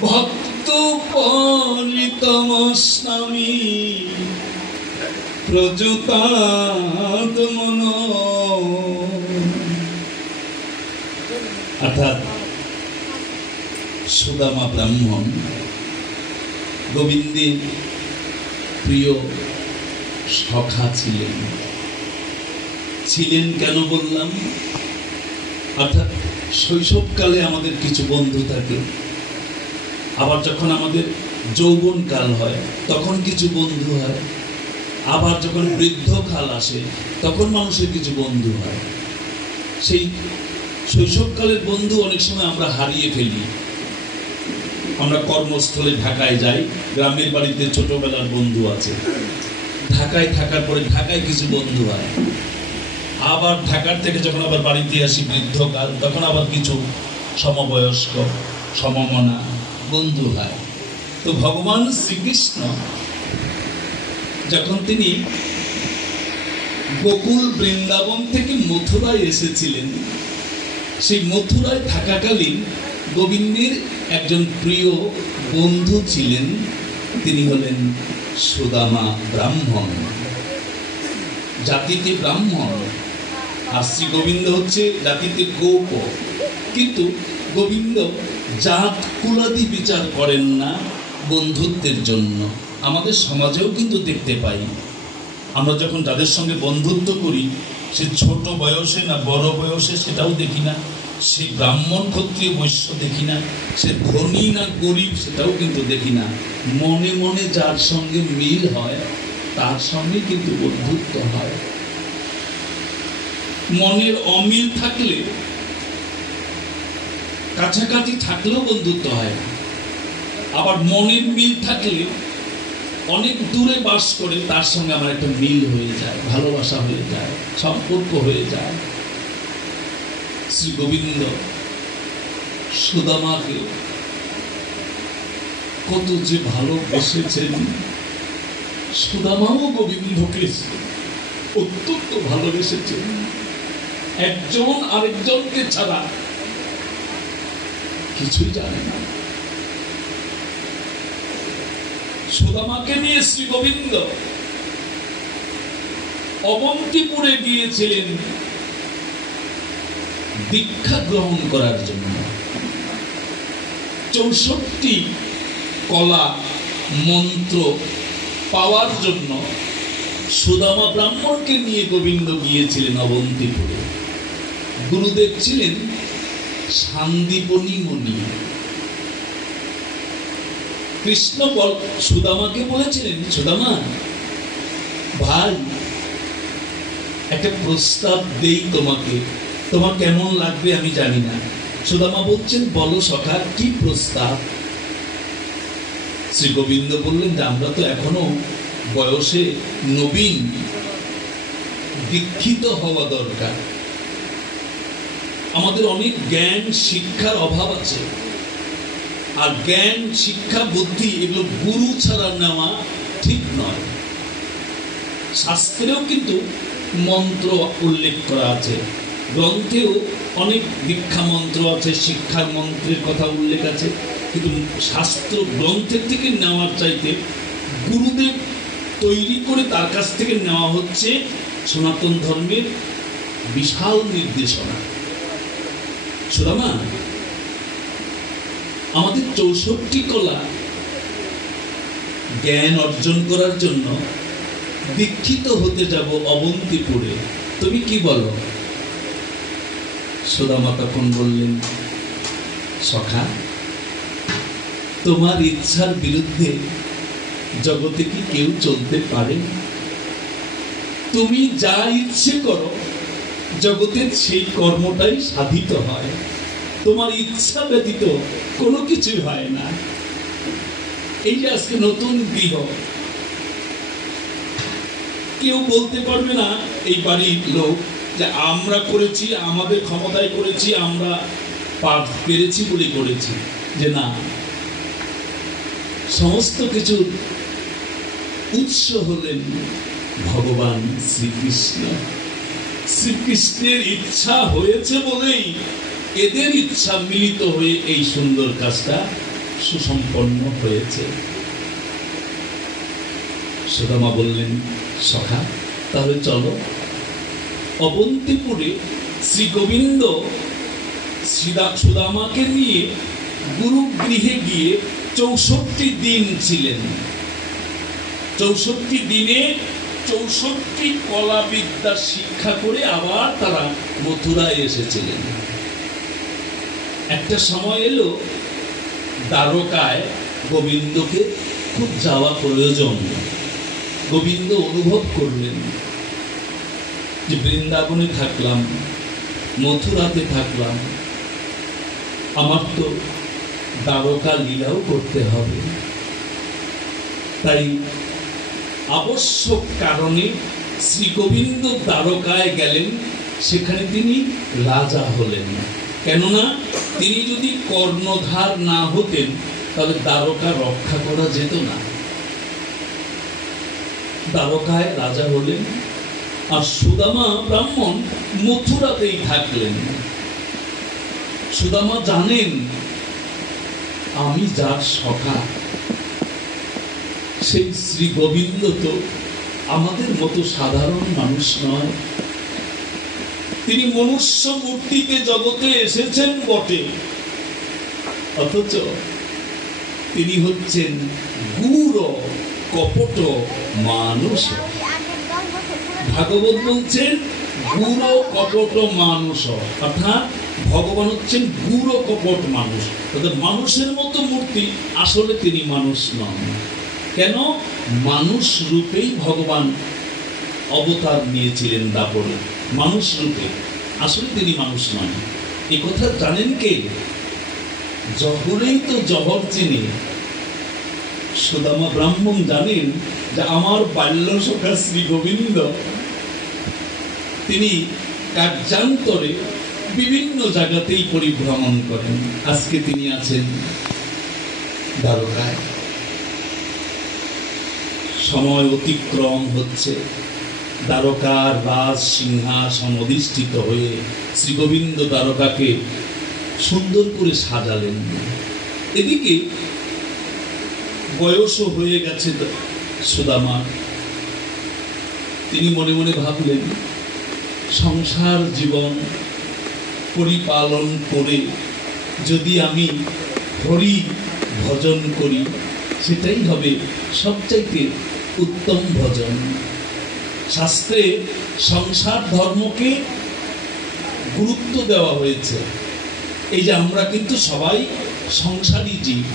ভক্তপরিতমস্নামি প্রযুতাৎ মন, অর্থাৎ সুদামা ব্রাহ্মণ গোবিন্দের প্রিয় সখা ছিলেন। ছিলেন কেন বললাম, অর্থাৎ শৈশবকালে আমাদের কিছু বন্ধু থাকে, আবার যখন আমাদের যৌবনকাল হয় তখন কিছু বন্ধু হয়, আবার যখন বৃদ্ধকাল আসে তখন মানুষের কিছু বন্ধু হয়। সেই শৈশবকালের বন্ধু অনেক সময় আমরা হারিয়ে ফেলি। আমরা কর্মস্থলে ঢাকায় যাই, গ্রামের বাড়িতে ছোটবেলার বন্ধু আছে, ঢাকায় থাকার পরে ঢাকায় কিছু বন্ধু হয়, আবার ঢাকার থেকে যখন আবার বাড়িতে আসি বৃদ্ধকাল তখন আবার কিছু সমবয়স্ক সমমনা বন্ধু হয়। তো ভগবান শ্রীকৃষ্ণ যখন তিনি গোকুল বৃন্দাবন থেকে মথুরায় এসেছিলেন, সেই মথুরায় থাকাকালীন গোবিন্দের একজন প্রিয় বন্ধু ছিলেন, তিনি হলেন সুদামা ব্রাহ্মণ, জাতিতে ব্রাহ্মণ। আর শ্রী গোবিন্দ হচ্ছে জাতিতে গোপ, কিন্তু গোবিন্দ জাত কুলাদি বিচার করেন না বন্ধুত্বের জন্য। আমাদের সমাজেও কিন্তু দেখতে পাই, আমরা যখন যাদের সঙ্গে বন্ধুত্ব করি সে ছোট বয়সে না বড় বয়সে সেটাও দেখি না, সে ব্রাহ্মণ ক্ষত্রিয় বৈশ্য দেখি না, সে ধনী না গরিব সেটাও কিন্তু দেখি না। মনে মনে যার সঙ্গে মিল হয় তার সঙ্গে কিন্তু বন্ধুত্ব হয়। মনের অমিল থাকলে, কাছাকাছি থাকলেও বন্ধুত্ব হয়, আবার মনের মিল থাকলে অনেক দূরে বাস করে তার সঙ্গে আমার একটা মিল হয়ে যায়, ভালোবাসা হয়ে যায়, সম্পর্ক হয়ে যায়। শ্রী গোবিন্দ সুদামাকে কত যে ভালোবেসেছেন, সুদামাও গোবিন্দকে অত্যন্ত ভালোবেসেছেন। একজন আরেকজনকে ছাড়া কিছুই জানে না। সুদামাকে নিয়ে শ্রী গোবিন্দ অবন্তিপুরে গিয়েছিলেন দীক্ষা গ্রহণ করার জন্য। 64 কলা মন্ত্র পাওয়ার জন্য সুদামা ব্রাহ্মণকে নিয়ে গোবিন্দ গিয়েছিলেন অবন্তিপুরে। গুরুদেব ছিলেন শান্তিপনি মুনি। কৃষ্ণ সুদামাকে বলেছিলেন, সুদামা ভাই একটা প্রস্তাব দেই তোমাকে, তোমার কেমন লাগবে আমি জানি না। সুদামা বলছেন, বলো সখা কি প্রস্তাব। শ্রী গোবিন্দ বললেন যে আমরা তো এখনো বয়সে নবীন, দীক্ষিত হওয়া দরকার, আমাদের অনেক জ্ঞান শিক্ষার অভাব আছে, আর জ্ঞান শিক্ষা বুদ্ধি এগুলো গুরু ছাড়া নেওয়া ঠিক নয়। শাস্ত্রেও কিন্তু মন্ত্র উল্লেখ করা আছে, গ্রন্থেও অনেক দীক্ষা মন্ত্র আছে, শিক্ষার মন্ত্রের কথা উল্লেখ আছে, কিন্তু শাস্ত্র গ্রন্থের থেকে নেওয়ার চাইতে গুরুদেব তৈরি করে তার কাছ থেকে নেওয়া হচ্ছে সনাতন ধর্মের বিশাল নির্দেশনা। সুদামা, আমাদের 64 কলা জ্ঞান অর্জন করার জন্য দীক্ষিত হতে যাব অবন্তিপুরে, তুমি কি বলো? সুদামা তখন বললেন, সখা তোমার ইচ্ছার বিরুদ্ধে জগতে কি কেউ চলতে পারে? তুমি যা ইচ্ছে করো জগতের সেই কর্মটাই সাধিত হয়, তোমার ইচ্ছা ব্যতীত কোনো কিছুই হয় না। এই যে আজকে নতুন গৃহ, কেউ বলতে পারবে না এই বাড়ির লোক যে আমরা করেছি, আমাদের ক্ষমতায় করেছি, আমরা পেরেছি বলে করেছি, যে না, সমস্ত কিছু উৎস হলেন ভগবান শ্রীকৃষ্ণ। শ্রীকৃষ্ণের ইচ্ছা হয়েছে বলেই এদের ইচ্ছা মিলিত হয়ে এই সুন্দর কাজটা সুসম্পন্ন হয়েছে। সুদামা বললেন, সখা, তাহলে চলো। অবন্তিপুরে শ্রী গোবিন্দ সুদামাকে নিয়ে গুরুগৃহে গিয়ে 64 দিন ছিলেন। 64 দিনে 64 কলা বিদ্যা শিক্ষা করে আবার তারা মথুরায় এসেছিলেন। একটা সময় এলো দ্বারকায় গোবিন্দকে খুব যাওয়া প্রয়োজন। গোবিন্দ অনুভব করলেন যে বৃন্দাবনে থাকলাম, মথুরাতে থাকলাম, আমার তো দ্বারকা লীলাও করতে হবে। তাই আবশ্যক কারণে শ্রী গোবিন্দ দ্বারকায় গেলেন। সেখানে তিনি রাজা হলেন। কেননা তিনি যদি কর্ণধার না হতেন তাহলে দ্বারকা রক্ষা করা যেত না। দ্বারকায় রাজা হলেন, আর সুদামা ব্রাহ্মণ মথুরাতেই থাকলেন। সুদামা জানেন আমি যার সখা, সেই শ্রী গোবিন্দ তো আমাদের মতো সাধারণ মানুষ নয়। তিনি মনুষ্য মূর্তিতে জগতে এসেছেন বটে, অথচ তিনি হচ্ছেন গূঢ় কপট মানুষ। ভাগবত বলছেন গূঢ় কপট মানুষ, অর্থাৎ ভগবান হচ্ছেন গূঢ় কপট মানুষ। অর্থাৎ মানুষের মতো মূর্তি, আসলে তিনি মানুষ নন। কেন? মানুষ রূপেই ভগবান অবতার নিয়েছিলেন দাপরে, মানুষ রূপে। আসলে তিনি মানুষ নন। এ কথা জানেন কে? জহরেই তো জহর চিনে। সুদামা ব্রাহ্মণ জানেন যে আমার বাল্য সখা শ্রী গোবিন্দ তিনি কার্যান্তরে বিভিন্ন জায়গাতেই পরিভ্রমণ করেন। আজকে তিনি আছেন দ্বারকায়। সময় অতিক্রম হচ্ছে, দ্বারকার রাজ সিংহাসন অধিষ্ঠিত হয়ে শ্রী গোবিন্দ দ্বারকাকে সুন্দর করে সাজালেন। এদিকে বয়সও হয়ে গেছে সুদামা। তিনি মনে মনে ভাবলেন সংসার জীবন পরিপালন করে যদি আমি হরি ভজন করি, সেটাই হবে সবচাইতে উত্তম ভজন। শাস্ত্রে সংসার ধর্মকে গুরুত্ব দেওয়া হয়েছে। এই যে আমরা কিন্তু সবাই সংসারী জীব।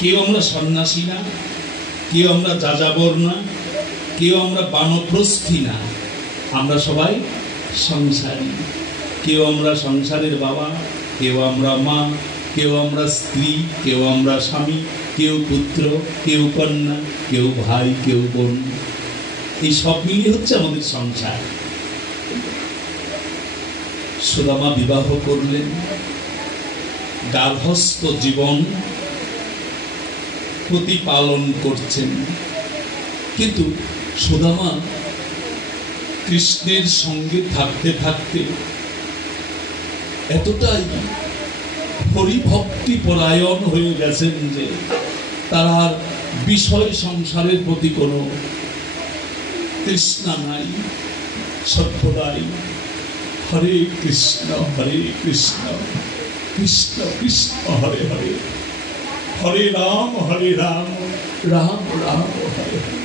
কেউ আমরা সন্ন্যাসী না, কেউ আমরা যাযাবর না, কেউ আমরা বানপ্রস্থী না। আমরা সবাই সংসারী। কেউ আমরা সংসারের বাবা, কেউ আমরা মা, কেউ আমরা স্ত্রী, কেউ আমরা স্বামী, কেউ পুত্র, কেউ কন্যা, কেউ ভাই, কেউ বোন। এই সব মিলিয়ে হচ্ছে আমাদের সংসার। সুদামা বিবাহ করলেন, গার্হস্থ্য জীবন প্রতিপালন করছেন। কিন্তু সুদামা কৃষ্ণের সঙ্গে থাকতে থাকতে এতটাই হরিভক্তি পরায়ণ হয়ে গেছেন যে তার বিষয় সংসারের প্রতি কোনো তৃষ্ণা নাই। সর্বদাই হরে কৃষ্ণ কৃষ্ণ কৃষ্ণ হরে হরে, হরে রাম রাম রাম হরে হরে,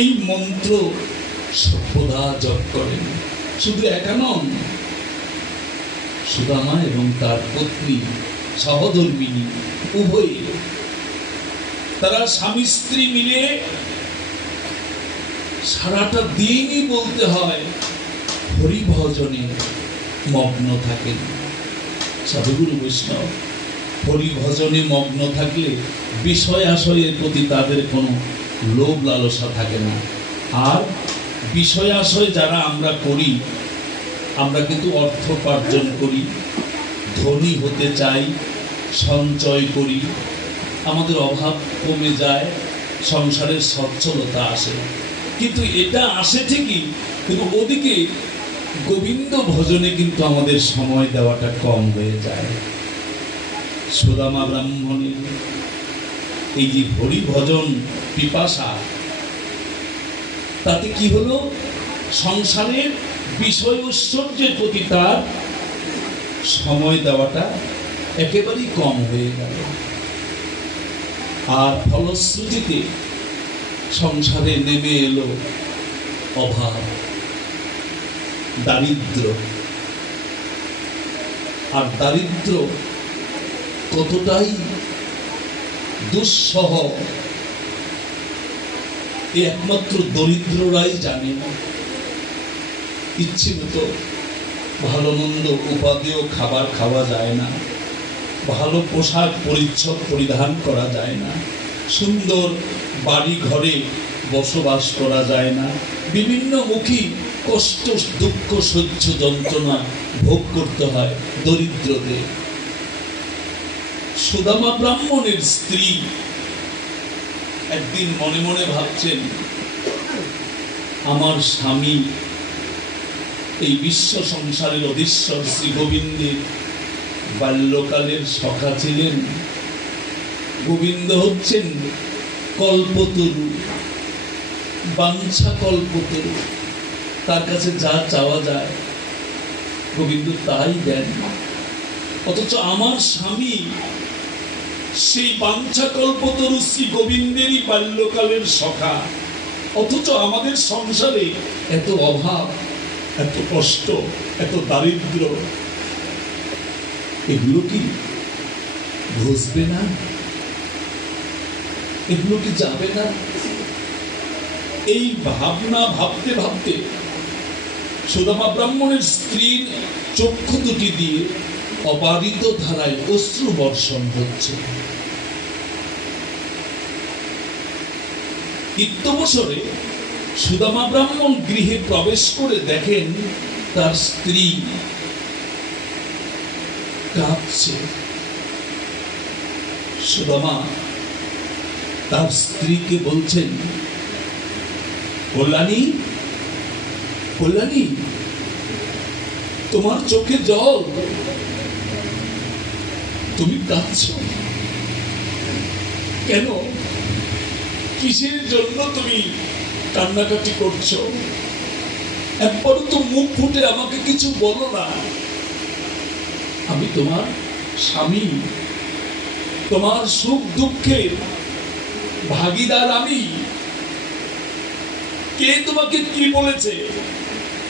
এই মন্ত্র সর্বদা জপ করেন। শুধু একা নন, সুদামা এবং তার পত্নী সহধর্মিনী উভয়ে, তারা স্বামী স্ত্রী মিলে সারাটা দিনই বলতে হয় হরিভজনে মগ্ন থাকেন। সাধুগুরু বৈষ্ণব হরিভজনে মগ্ন থাকলে বিষয় আশয়ের প্রতি তাদের কোনো লোভ লালসা থাকে না। আর বিষয় আশয় যারা আমরা করি, আমরা কিন্তু অর্থ উপার্জন করি, ধনী হতে চাই, সঞ্চয় করি, আমাদের অভাব কমে যায়, সংসারের সচ্ছলতা আসে। কিন্তু এটা আসে ঠিকই, কিন্তু ওদিকে গোবিন্দ ভজনে কিন্তু আমাদের সময় দেওয়াটা কম হয়ে যায়। সুদামা ব্রাহ্মণের এই যে হরি ভজন পিপাসা, তাতে কি হলো, সংসারের বিষয় ঐশ্বর্যের প্রতি তার সময় দেওয়াটা একেবারেই কম হয়ে গেল। আর ফলশ্রুতিতে সংসারে নেমে এলো অভাব, দারিদ্র। আর দারিদ্র কতটাই দুঃসহ একমাত্র দরিদ্ররাই জানে। ইচ্ছে মতো ভালো মন্দ উপাদেয় খাবার খাওয়া যায় না, ভালো পোশাক পরিচ্ছদ পরিধান করা যায় না, সুন্দর বাড়ি ঘরে বসবাস করা যায় না, বিভিন্নমুখী কষ্ট দুঃখ সহ্য যন্ত্রণা ভোগ করতে হয় দরিদ্রদের। সুদামা ব্রাহ্মণের স্ত্রী একদিন মনে মনে ভাবছেন, আমার স্বামী এই বিশ্ব সংসারের অধীশ্বর শ্রী গোবিন্দের বাল্যকালের সখা ছিলেন। গোবিন্দ হচ্ছেন কল্পতরু, বাঞ্ছা কল্পতরু, তার কাছে যা চাওয়া যায় গোবিন্দ তাই দেন। অথচ আমার স্বামী সেই বাঞ্ছা কল্পতরু শ্রী গোবিন্দেরই বাল্যকালের সখা, অথচ আমাদের সংসারে এত অভাব, এত কষ্ট, এত দারিদ্র, এগুলো কি ঘুষবে না? এগুলো কি যাবে না? এই ভাবনা ভাবতে ভাবতে সুদামা ব্রাহ্মণের স্ত্রীর চক্ষু দুটি দিয়ে অবারিত ধারায় অশ্রু বর্ষণ হচ্ছে। ইত্যবসরে সুদামা ব্রাহ্মণ গৃহে প্রবেশ করে দেখেন তার স্ত্রী কাঁদছে। সুদামা তার স্ত্রীকে বলছেন, কল্যাণী, কল্যাণী, তোমার চোখে জল, তুমি কাঁদছো কেন? কিসের জন্য তুমি কান্নাকাটি করছো? একবার তো মুখ ফুটে আমাকে কিছু বলো না। আমি তোমার স্বামী, তোমার সুখ দুঃখের ভাগীদার আমি। কে তোমাকে কি বলেছে?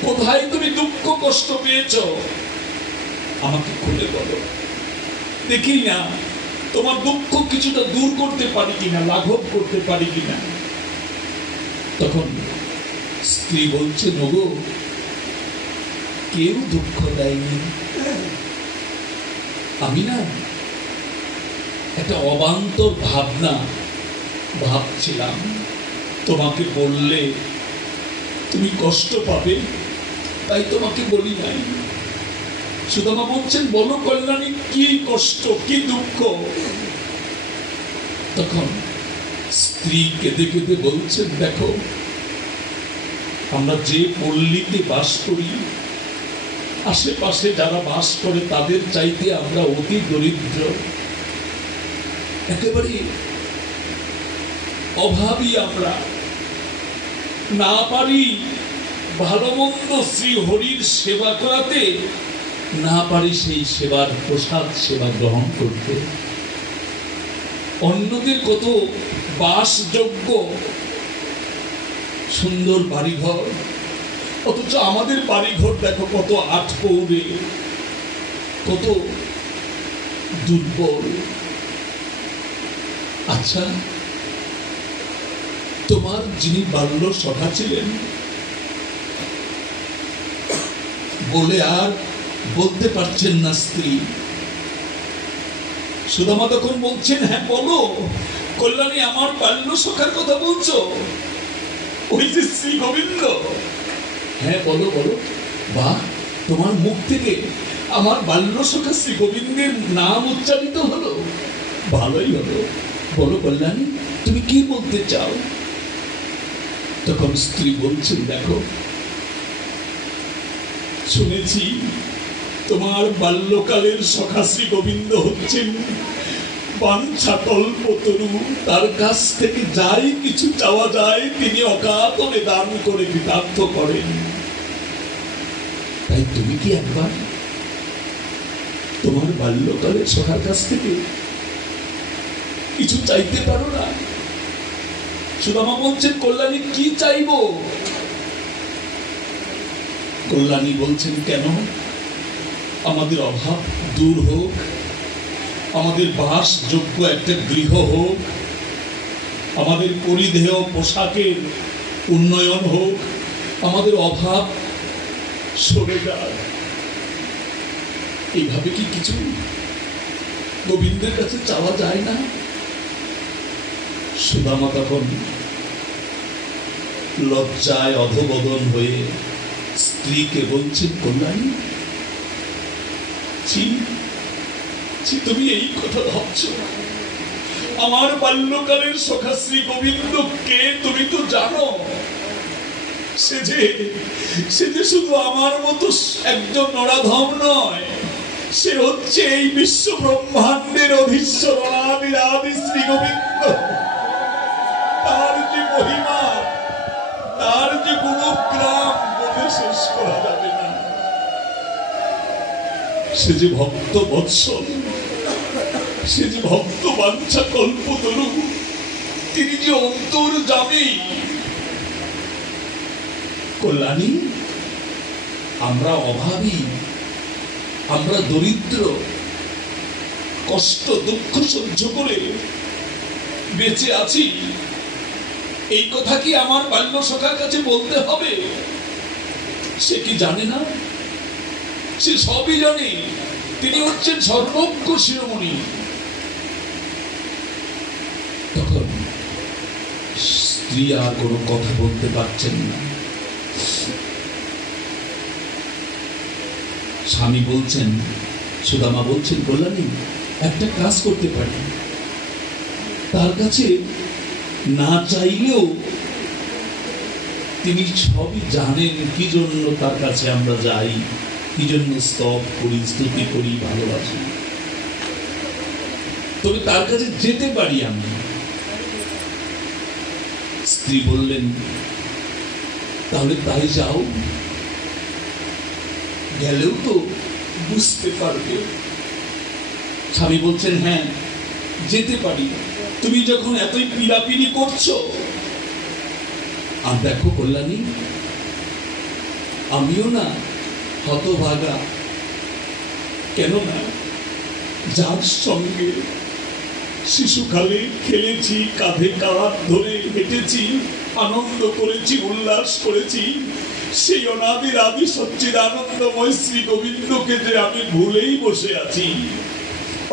কোথায় তুমি দুঃখ কষ্ট পেয়েছ? আমাকে খুলে বলো, দেখি না তোমার দুঃখ কিছুটা দূর করতে পারি কিনা, লাঘব করতে পারি কিনা। তখন স্ত্রী বলছে, নগো, কেউ দুঃখ দেয়নি। আমি না একটা অবান্তর ভাবনা ভাবছিলাম, তোমাকে বললে তুমি কষ্ট পাবে, তাই তোমাকে বলি নাই। সুদামা বলছেন, বলো কল্যাণী, কি কষ্ট, কি দুঃখ? তখন স্ত্রী কেঁদে কেঁদে বলছেন, দেখো, আমরা যে পল্লীতে বাস করি, আশেপাশে যারা বাস করে তাদের চাইতে আমরা অতি দরিদ্র, একেবারে অভাবী। আমরা না পারি ভালো মন্দ শ্রী হরির সেবা করাতে, না পারি সেই সেবার প্রসাদ সেবা গ্রহণ করতে। অন্যদের কত বাসযোগ্য সুন্দর বাড়িঘর, অথচ আমাদের বাড়িঘর দেখো কত আটপৌরে, কত দুর্বল। আচ্ছা, তোমার যিনি বাল্য সখা ছিলেন বলে আর বলতে পারছেন না স্ত্রী। সুদামা তখন বলছেন, হ্যাঁ বলো কল্যাণী, আমার বাল্য সখার কথা বলছো? ওই যে শ্রী গোবিন্দ? হ্যাঁ বলো বলো। বাহ, তোমার মুখ থেকে আমার বাল্য সখা শ্রী গোবিন্দের নাম উচ্চারিত হলো, ভালোই হলো। বলো কল্যাণী, তুমি কি বলতে চাও? তখন স্ত্রী বলছেন, দেখো, শুনেছি তোমার বাল্যকালের সখা শ্রী গোবিন্দ হচ্ছেন বাঞ্ছা কল্পতরু, তার কাছ থেকে যাই কিছু চাওয়া যায় তিনি অকাতরে দান করে কৃতার্থ করেন। তাই তুমি কি একবার তোমার বাল্যকালের সখার কাছ থেকে কিছু চাইতে পারো না? সুদামা বলছেন, কল্যাণী কি চাইবো? কল্যাণী বলছেন, কেন? আমাদের অভাব দূর হোক, আমাদের বাসযোগ্য একটা গৃহ হোক, আমাদের পরিধেয় পোশাকের উন্নয়ন হোক, আমাদের অভাব সরে যায়। এইভাবে কি কিছু গোবিন্দের কাছে চাওয়া যায় না? সুদামা তখন লজ্জায় অধোবদন হয়ে স্ত্রীকে বলছেন, কল্যাণী, তুমি এই কথা ভাবছো? আমার বাল্যকালের সখা শ্রী গোবিন্দকে তুমি তো জানো, সে যে শুধু আমার মতো একজন নরাধম নয়, সে হচ্ছে এই বিশ্ব ব্রহ্মাণ্ডের অধীশ্বর অনাদি শ্রী গোবিন্দ। তার যে মহিমা, তার যে গুণগ্রাম বলে শেষ করা যাবে না। সে যে ভক্ত বৎসল, সে যে ভক্ত বাঞ্ছা কল্পতরু, তিনি যে অন্তর্যামী। কল্যাণী, আমরা অভাবী, আমরা দরিদ্র, কষ্ট দুঃখ সহ্য করে বেঁচে আছি, এই কথা কি আমার বাল্য সখার কাছে বলতে হবে? সে কি জানে না? সে সবই জানে। তিনি হচ্ছেন সর্বজ্ঞ শিরোমণি। তখন স্ত্রী আর কোনো কথা বলতে পারছেন না। স্বামী বলছেন, সুদামা বলছেন, কল্যাণী, একটা কাজ করতে পারি। তার কাছে না চাইলেও তিনি সবই জানেন কি জন্য তার কাছে আমরা যাই, কি জন্য স্তব করি, স্তুতি করি, ভালোবাসি। তবে তার কাছে যেতে পারি আমি। স্ত্রী বললেন, তাহলে তাই যাও, গেলেও তো বুঝতে পারবে। স্বামী বলছেন, হ্যাঁ যেতে পারি, তুমি যখন এতই পিড়াপিড়ি করছো। আর দেখো কল্যাণী, আমিও না হতভাগা, কেননা যার সঙ্গে শিশুকালে খেলেছি, কাঁধে কাঁধ ধরে হেঁটেছি, আনন্দ করেছি, উল্লাস করেছি, সেই অনাদির আদি সচ্চিদানন্দময় শ্রী গোবিন্দকে যে আমি ভুলেই বসে আছি।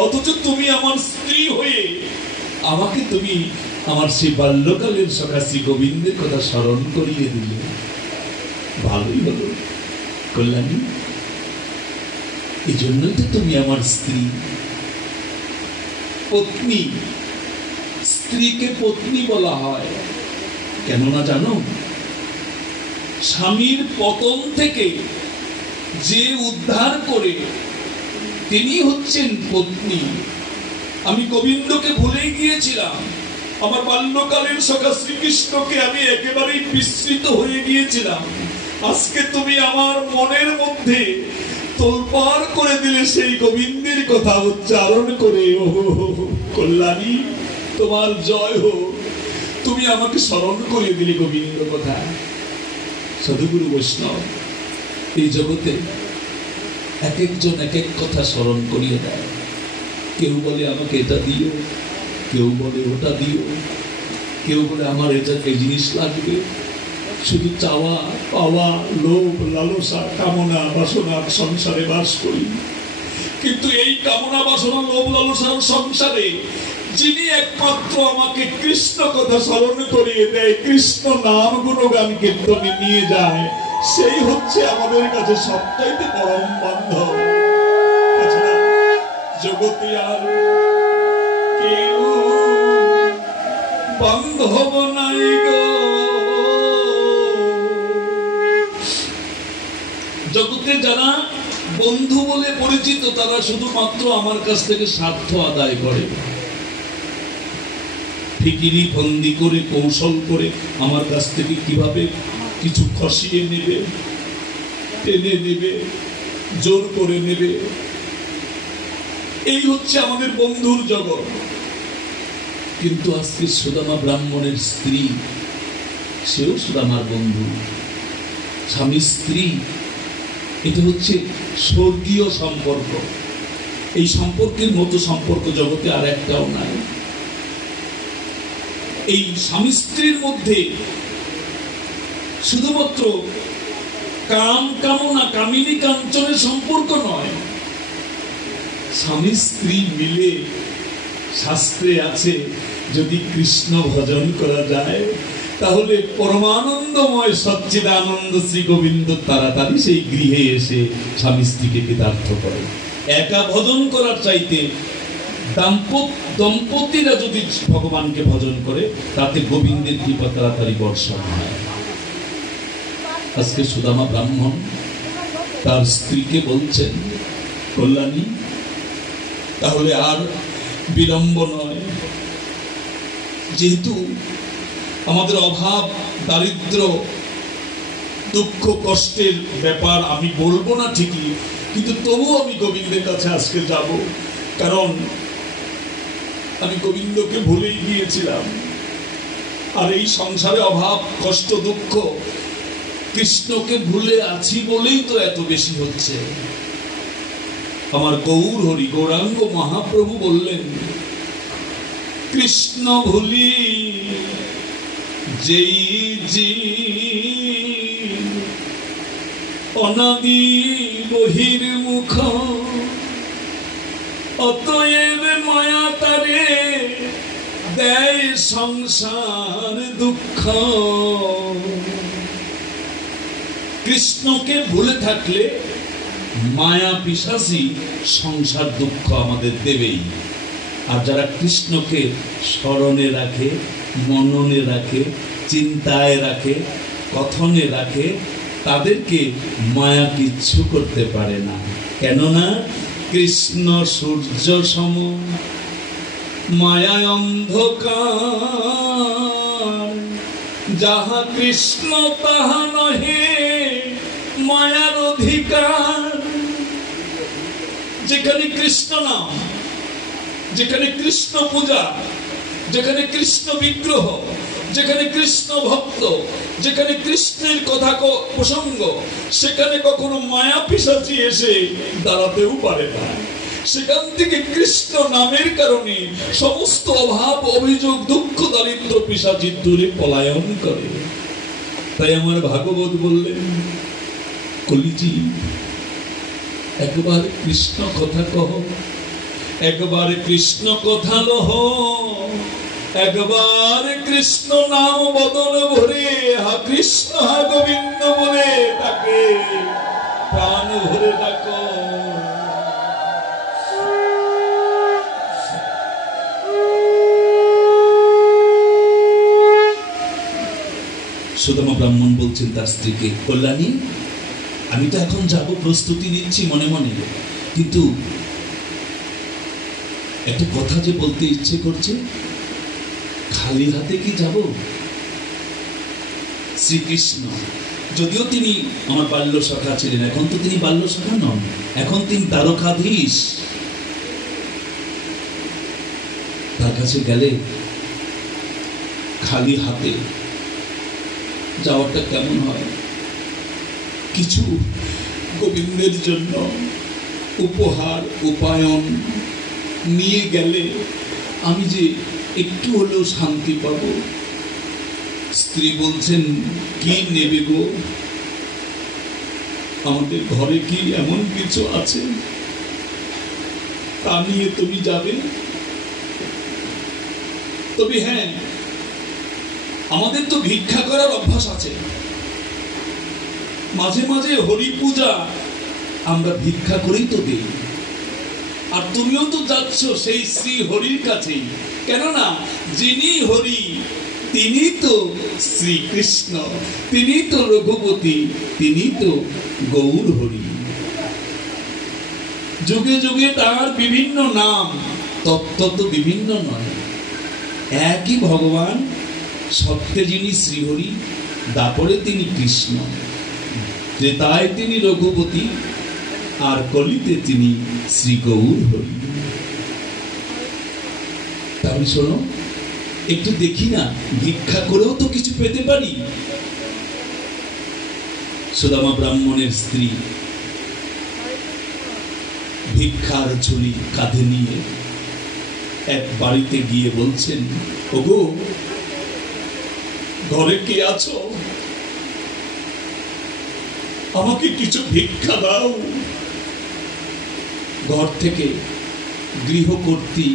অথচ তুমি আমার স্ত্রী হয়ে আমাকে তুমি আমার সেই বাল্যকালের সখা শ্রী গোবিন্দের কথা স্মরণ করিয়ে দিলে। ভালোই হলো কল্যাণী, এই জন্যই তো তুমি আমার স্ত্রী, পত্নী। স্ত্রীকে পত্নী বলা হয় কেননা জানো, স্বামীর পতন থেকে যে উদ্ধার করে তিনি হচ্ছেন পত্নী। আমি গোবিন্দকে ভুলে গিয়েছিলাম, আমার বাল্যকালের সখা শ্রীকৃষ্ণকে আমি একেবারেই বিস্মৃত হয়ে গিয়েছিলাম। আজকে তুমি আমার মনের মধ্যে তোলপাড় করে দিলে সেই গোবিন্দের কথা উচ্চারণ করে। ও কল্যাণী, তোমার জয় হোক, তুমি আমাকে স্মরণ করে দিলে গোবিন্দ কথা। সাধুগুরু বৈষ্ণব এই জগতে এক একজন এক এক কথা স্মরণ করিয়ে দেয়। কেউ বলে আমাকে এটা দিও, কেউ বলে ওটা দিও, কেউ বলে আমার এটা এই জিনিস লাগবে। শুধু চাওয়া পাওয়া, লোভ লালসা কামনা বাসনার সংসারে বাস করি। কিন্তু এই কামনা বাসনা লোভ লালসার সংসারে যিনি একমাত্র আমাকে কৃষ্ণ কথা স্মরণ করিয়ে দেয়, কৃষ্ণ নাম গুণগান কীর্তনে নিয়ে যায়, সেই হচ্ছে আমাদের কাছে সবচাইতে পরম বান্ধব। জগতে আর কেউ বান্ধব নাই গো। জগতে যারা বন্ধু বলে পরিচিত তারা শুধুমাত্র আমার কাছ থেকে স্বার্থ আদায় করে। ফিকিরি ফন্দি করে কৌশল করে আমার কাছ থেকে কিভাবে কিছু খসিয়ে নেবে, টেনে নেবে, জোর করে নেবে। এই হচ্ছে আমাদের বন্ধুর জগৎ। কিন্তু আজকে সুদামা ব্রাহ্মণের স্ত্রী, সেও সুদামার বন্ধু, স্বামী স্ত্রী, এটা হচ্ছে স্বর্গীয় সম্পর্ক। এই সম্পর্কের মতো সম্পর্ক জগতে আর একটাও নাই। এই স্বামী স্ত্রীর মধ্যে শুধুমাত্র কাম কামনা, কামিনী কাঞ্চনের সম্পর্ক নয়, স্বামী স্ত্রী মিলে শাস্ত্রে আছে যদি কৃষ্ণ ভজন করা যায় তাহলে পরমানন্দময় সচ্চিদানন্দ শ্রী গোবিন্দ তাড়াতাড়ি সেই গৃহে এসে স্বামী স্ত্রীকে কৃতার্থ করে। একা ভজন করার চাইতে দম্পতিরা যদি ভগবানকে ভজন করে তাতে গোবিন্দের কৃপা তাড়াতাড়ি বর্ষণ হয়। আজকে সুদামা ব্রাহ্মণ তার স্ত্রীকে বলছেন, কল্যাণী, তাহলে আর বিলম্ব নয়, যেহেতু আমাদের অভাব, দারিদ্র, দুঃখ, কষ্টের ব্যাপার আমি বলবো না ঠিকই, কিন্তু তবুও আমি গোবিন্দের কাছে আজকে যাব, কারণ আমি গোবিন্দকে ভুলেই গিয়েছিলাম। আর এই সংসারে অভাব, কষ্ট, দুঃখ, কৃষ্ণকে ভুলে আছি বলেই তো এত বেশি হচ্ছে। আমার গৌর হরি গৌরাঙ্গ মহাপ্রভু বললেন, কৃষ্ণ ভুলি যেই জীব অনাদি বহির্মুখ, অতএব মায়া তারে দেয় সংসার দুঃখ। কৃষ্ণকে ভুলে থাকলে মায়া পিশাচী সংসার দুঃখ আমাদের দেবেই। আর যারা কৃষ্ণকে স্মরণে রাখে, মননে রাখে, চিন্তায় রাখে, কথনে রাখে, তাদেরকে মায়া কিচ্ছু করতে পারে না। কেননা কৃষ্ণ সূর্য সম, মায়া অন্ধকার, যাহা কৃষ্ণ তাহা নহে মায়ার অধিকার। যেখানে কৃষ্ণ নাম, যেখানে কৃষ্ণ পূজা, যেখানে কৃষ্ণ বিগ্রহ, যেখানে কৃষ্ণ ভক্ত, যেখানে কৃষ্ণের কথা প্রসঙ্গ, সেখানে কখনো মায়া পিশাচী এসে দাঁড়াতেও পারে না। সেখান থেকে কৃষ্ণ নামের কারণে সমস্ত অভাব, অভিযোগ, দুঃখ, দারিদ্র পিশাচী দূরে পলায়ন করে। তাই আমার ভাগবত বললেন, কলিজি একবার কৃষ্ণ কথা কহ, একবার কৃষ্ণ কথা লহ, একবার কৃষ্ণ নাম বদন ভরে, হা কৃষ্ণ হা গোবিন্দ বলে তাকে প্রাণ ভরে ডাক। সুদামা ব্রাহ্মণ বলছেন তার স্ত্রীকে, কল্যাণী, আমি তো এখন যাব, প্রস্তুতি নিচ্ছি মনে মনে, কিন্তু একটা কথা যে বলতে ইচ্ছে করছে, খালি হাতে কি যাব? শ্রীকৃষ্ণ, যদিও তিনি আমার বাল্য সখা ছিলেন, এখন তো তিনি বাল্য সখা নন, এখন তিনি দ্বারকাধীশ। তার কাছে গেলে খালি হাতে যাওয়াটা কেমন হয়? কিছু গোবিন্দের জন্য উপহার, উপায়ন নিয়ে গেলে আমি যে একটু হলেও শান্তি পাব। স্ত্রী বলছেন, কি নেবে গো? আমাদের ঘরে কি এমন কিছু আছে তা নিয়ে তুমি যাবে? তবে হ্যাঁ, আমাদের তো ভিক্ষা করার অভ্যাস আছে, মাঝে মাঝে হরি পূজা আমরা ভিক্ষা করেই তো দিই। আর তুমিও তো যাচ্ছ সেই শ্রী হরির কাছেই, কেননা যিনি হরি তিনি তো শ্রীকৃষ্ণ, তিনি তো রঘুপতি, তিনি তো গৌর হরি। যুগে যুগে তার বিভিন্ন নাম, তত্ত্ব তো বিভিন্ন নয়। একই ভগবান, সত্যে যিনি শ্রীহরি, দাপরে তিনি কৃষ্ণ, ত্রেতায় তিনি রঘুপতি, আর কলিতে তিনি শ্রী গৌর হরি। তাহলে শোনো, একটু দেখি না, ভিক্ষা করেও তো কিছু পেতে পারি। সুদামা ব্রাহ্মণের স্ত্রী ভিক্ষার ঝুলি কাঁধে নিয়ে এক বাড়িতে গিয়ে বলছেন, ওগো, ঘরে কে আছো? আমাকে কিছু ভিক্ষা দাও। ঘর থেকে গৃহকর্ত্রী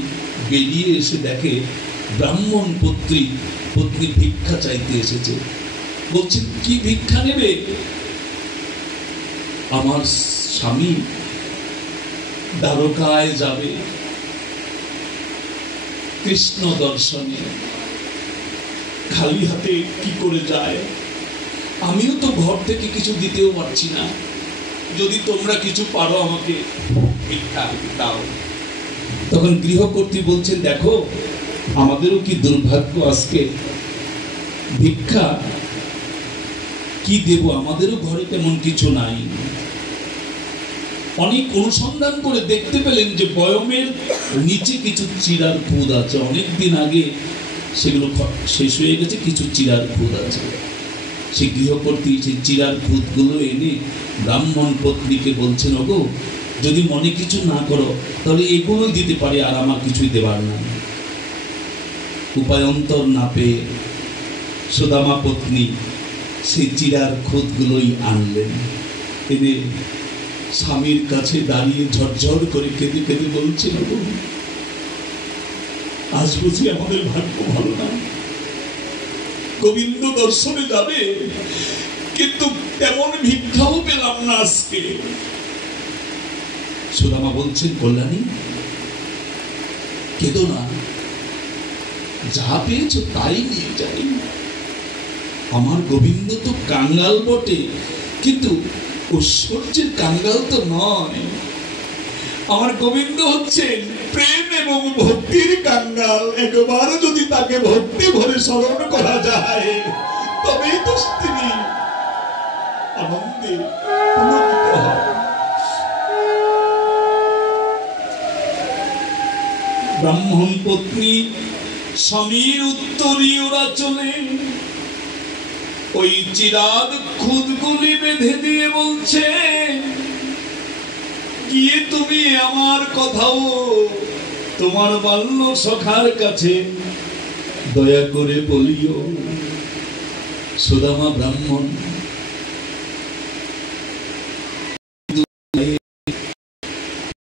বেরিয়ে এসে দেখে ব্রাহ্মণ পত্নী ভিক্ষা চাইতে এসেছে। বলছেন, কি ভিক্ষা নেবে? আমার স্বামী দ্বারকায় যাবে কৃষ্ণ দর্শনে, খালি হাতে কি করে যায়? আমিও তো ঘর থেকে কিছু দিতেও পারছি না, যদি তোমরা কিছু পারো আমাকে ভিক্ষা দাও। তখন গৃহকর্ত্রী বলছেন, দেখো, আমাদেরও কি দুর্ভাগ্য, আজকে ভিক্ষা কি দেব, আমাদেরও ঘরে তেমন কিছু নাই। অনেক অনুসন্ধান করে দেখতে পেলেন যে বয়মের নিচে কিছু চিরার খুদ আছে, অনেকদিন আগে সেগুলো শেষ হয়ে গেছে, কিছু চিরার খুদ আছে। সেই গৃহকর্ত্রী সেই চিরার খুদগুলো এনে ব্রাহ্মণ পত্নীকে বলছেন, ওগো, যদি মনে কিছু না করো তাহলে এগুলোই দিতে পারি, আর আমার কিছুই দেবার না। উপায়ন্তর না পেয়ে সুদামা পত্নী সেই চিরার খুদগুলোই আনলেন, এনে স্বামীর কাছে দাঁড়িয়ে ঝরঝর করে কেঁদে কেঁদে বলছেন, ওগো, আজ বুঝি আমাদের ভাগ্য ভালো না, গোবিন্দ দর্শনে যাবে কিন্তু তেমন ভিক্ষাও পেলাম না আজকে। সুদামা বলছেন, কল্যাণী, কেঁদো না, যা পেয়েছো তাই নিয়ে যাই। আমার গোবিন্দ তো কাঙ্গাল বটে, কিন্তু ঐশ্বর্যের কাঙ্গাল তো নয়। আমার গোবিন্দ হচ্ছেন প্রেম এবং ভক্তির কাঙ্গাল। একবার যদি তাকে ভক্তি ভরে স্মরণ করা যায় তবেই তো তিনি আনন্দে পুলকিত হয়। ব্রাহ্মণ পত্নী স্বামীর উত্তরীয়রা চলে ওই চিরাদ খুদগুলি বেঁধে দিয়ে বলছে, গিয়ে তুমি আমার কথাও তোমার বাল্য সখার কাছে দয়া করে বলিও। সুদামা ব্রাহ্মণ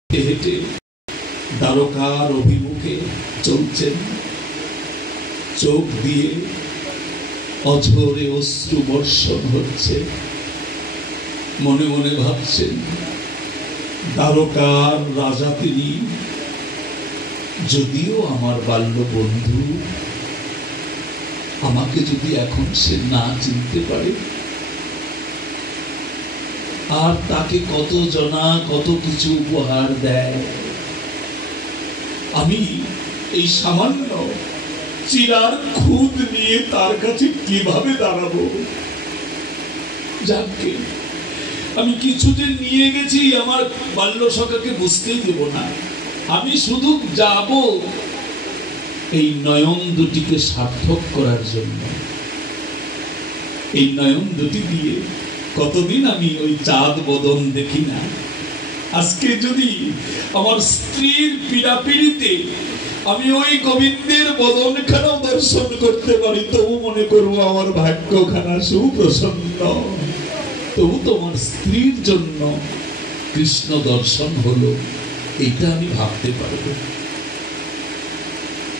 হেঁটে দ্বারকার অভিমুখে চলছেন, চোখ দিয়ে অঝরে অশ্রু বর্ষণ হচ্ছে, মনে মনে ভাবছেন, দ্বারকার রাজা তিনি, যদিও আমার বাল্য বন্ধু, আমাকে যদি এখন সে না চিনতে পারে, আর তাকে কত জনা কত কিছু উপহার দেয়, আমি এই সামান্য চিরার খুদ নিয়ে তার কাছে কিভাবে দাঁড়াবো? যাকে আমি কিছু যে নিয়ে গেছি আমার বাল্য সখাকে বুঝতেই দেব না, আমি শুধু যাব এই নয়ন দুটিকে সার্থক করার জন্য। এই নয়ন দুটি দিয়ে কতদিন আমি ওই চাঁদ বদন দেখি না, আজকে যদি আমার স্ত্রীর পীড়াপিড়িতে আমি ওই গোবিন্দের বদনখানাও দর্শন করতে পারি, তবু মনে করবো আমার ভাগ্যখানা সুপ্রসন্ন। তবু তোমার স্ত্রীর জন্য কৃষ্ণ দর্শন হলো, এটা আমি ভাবতে পারবো।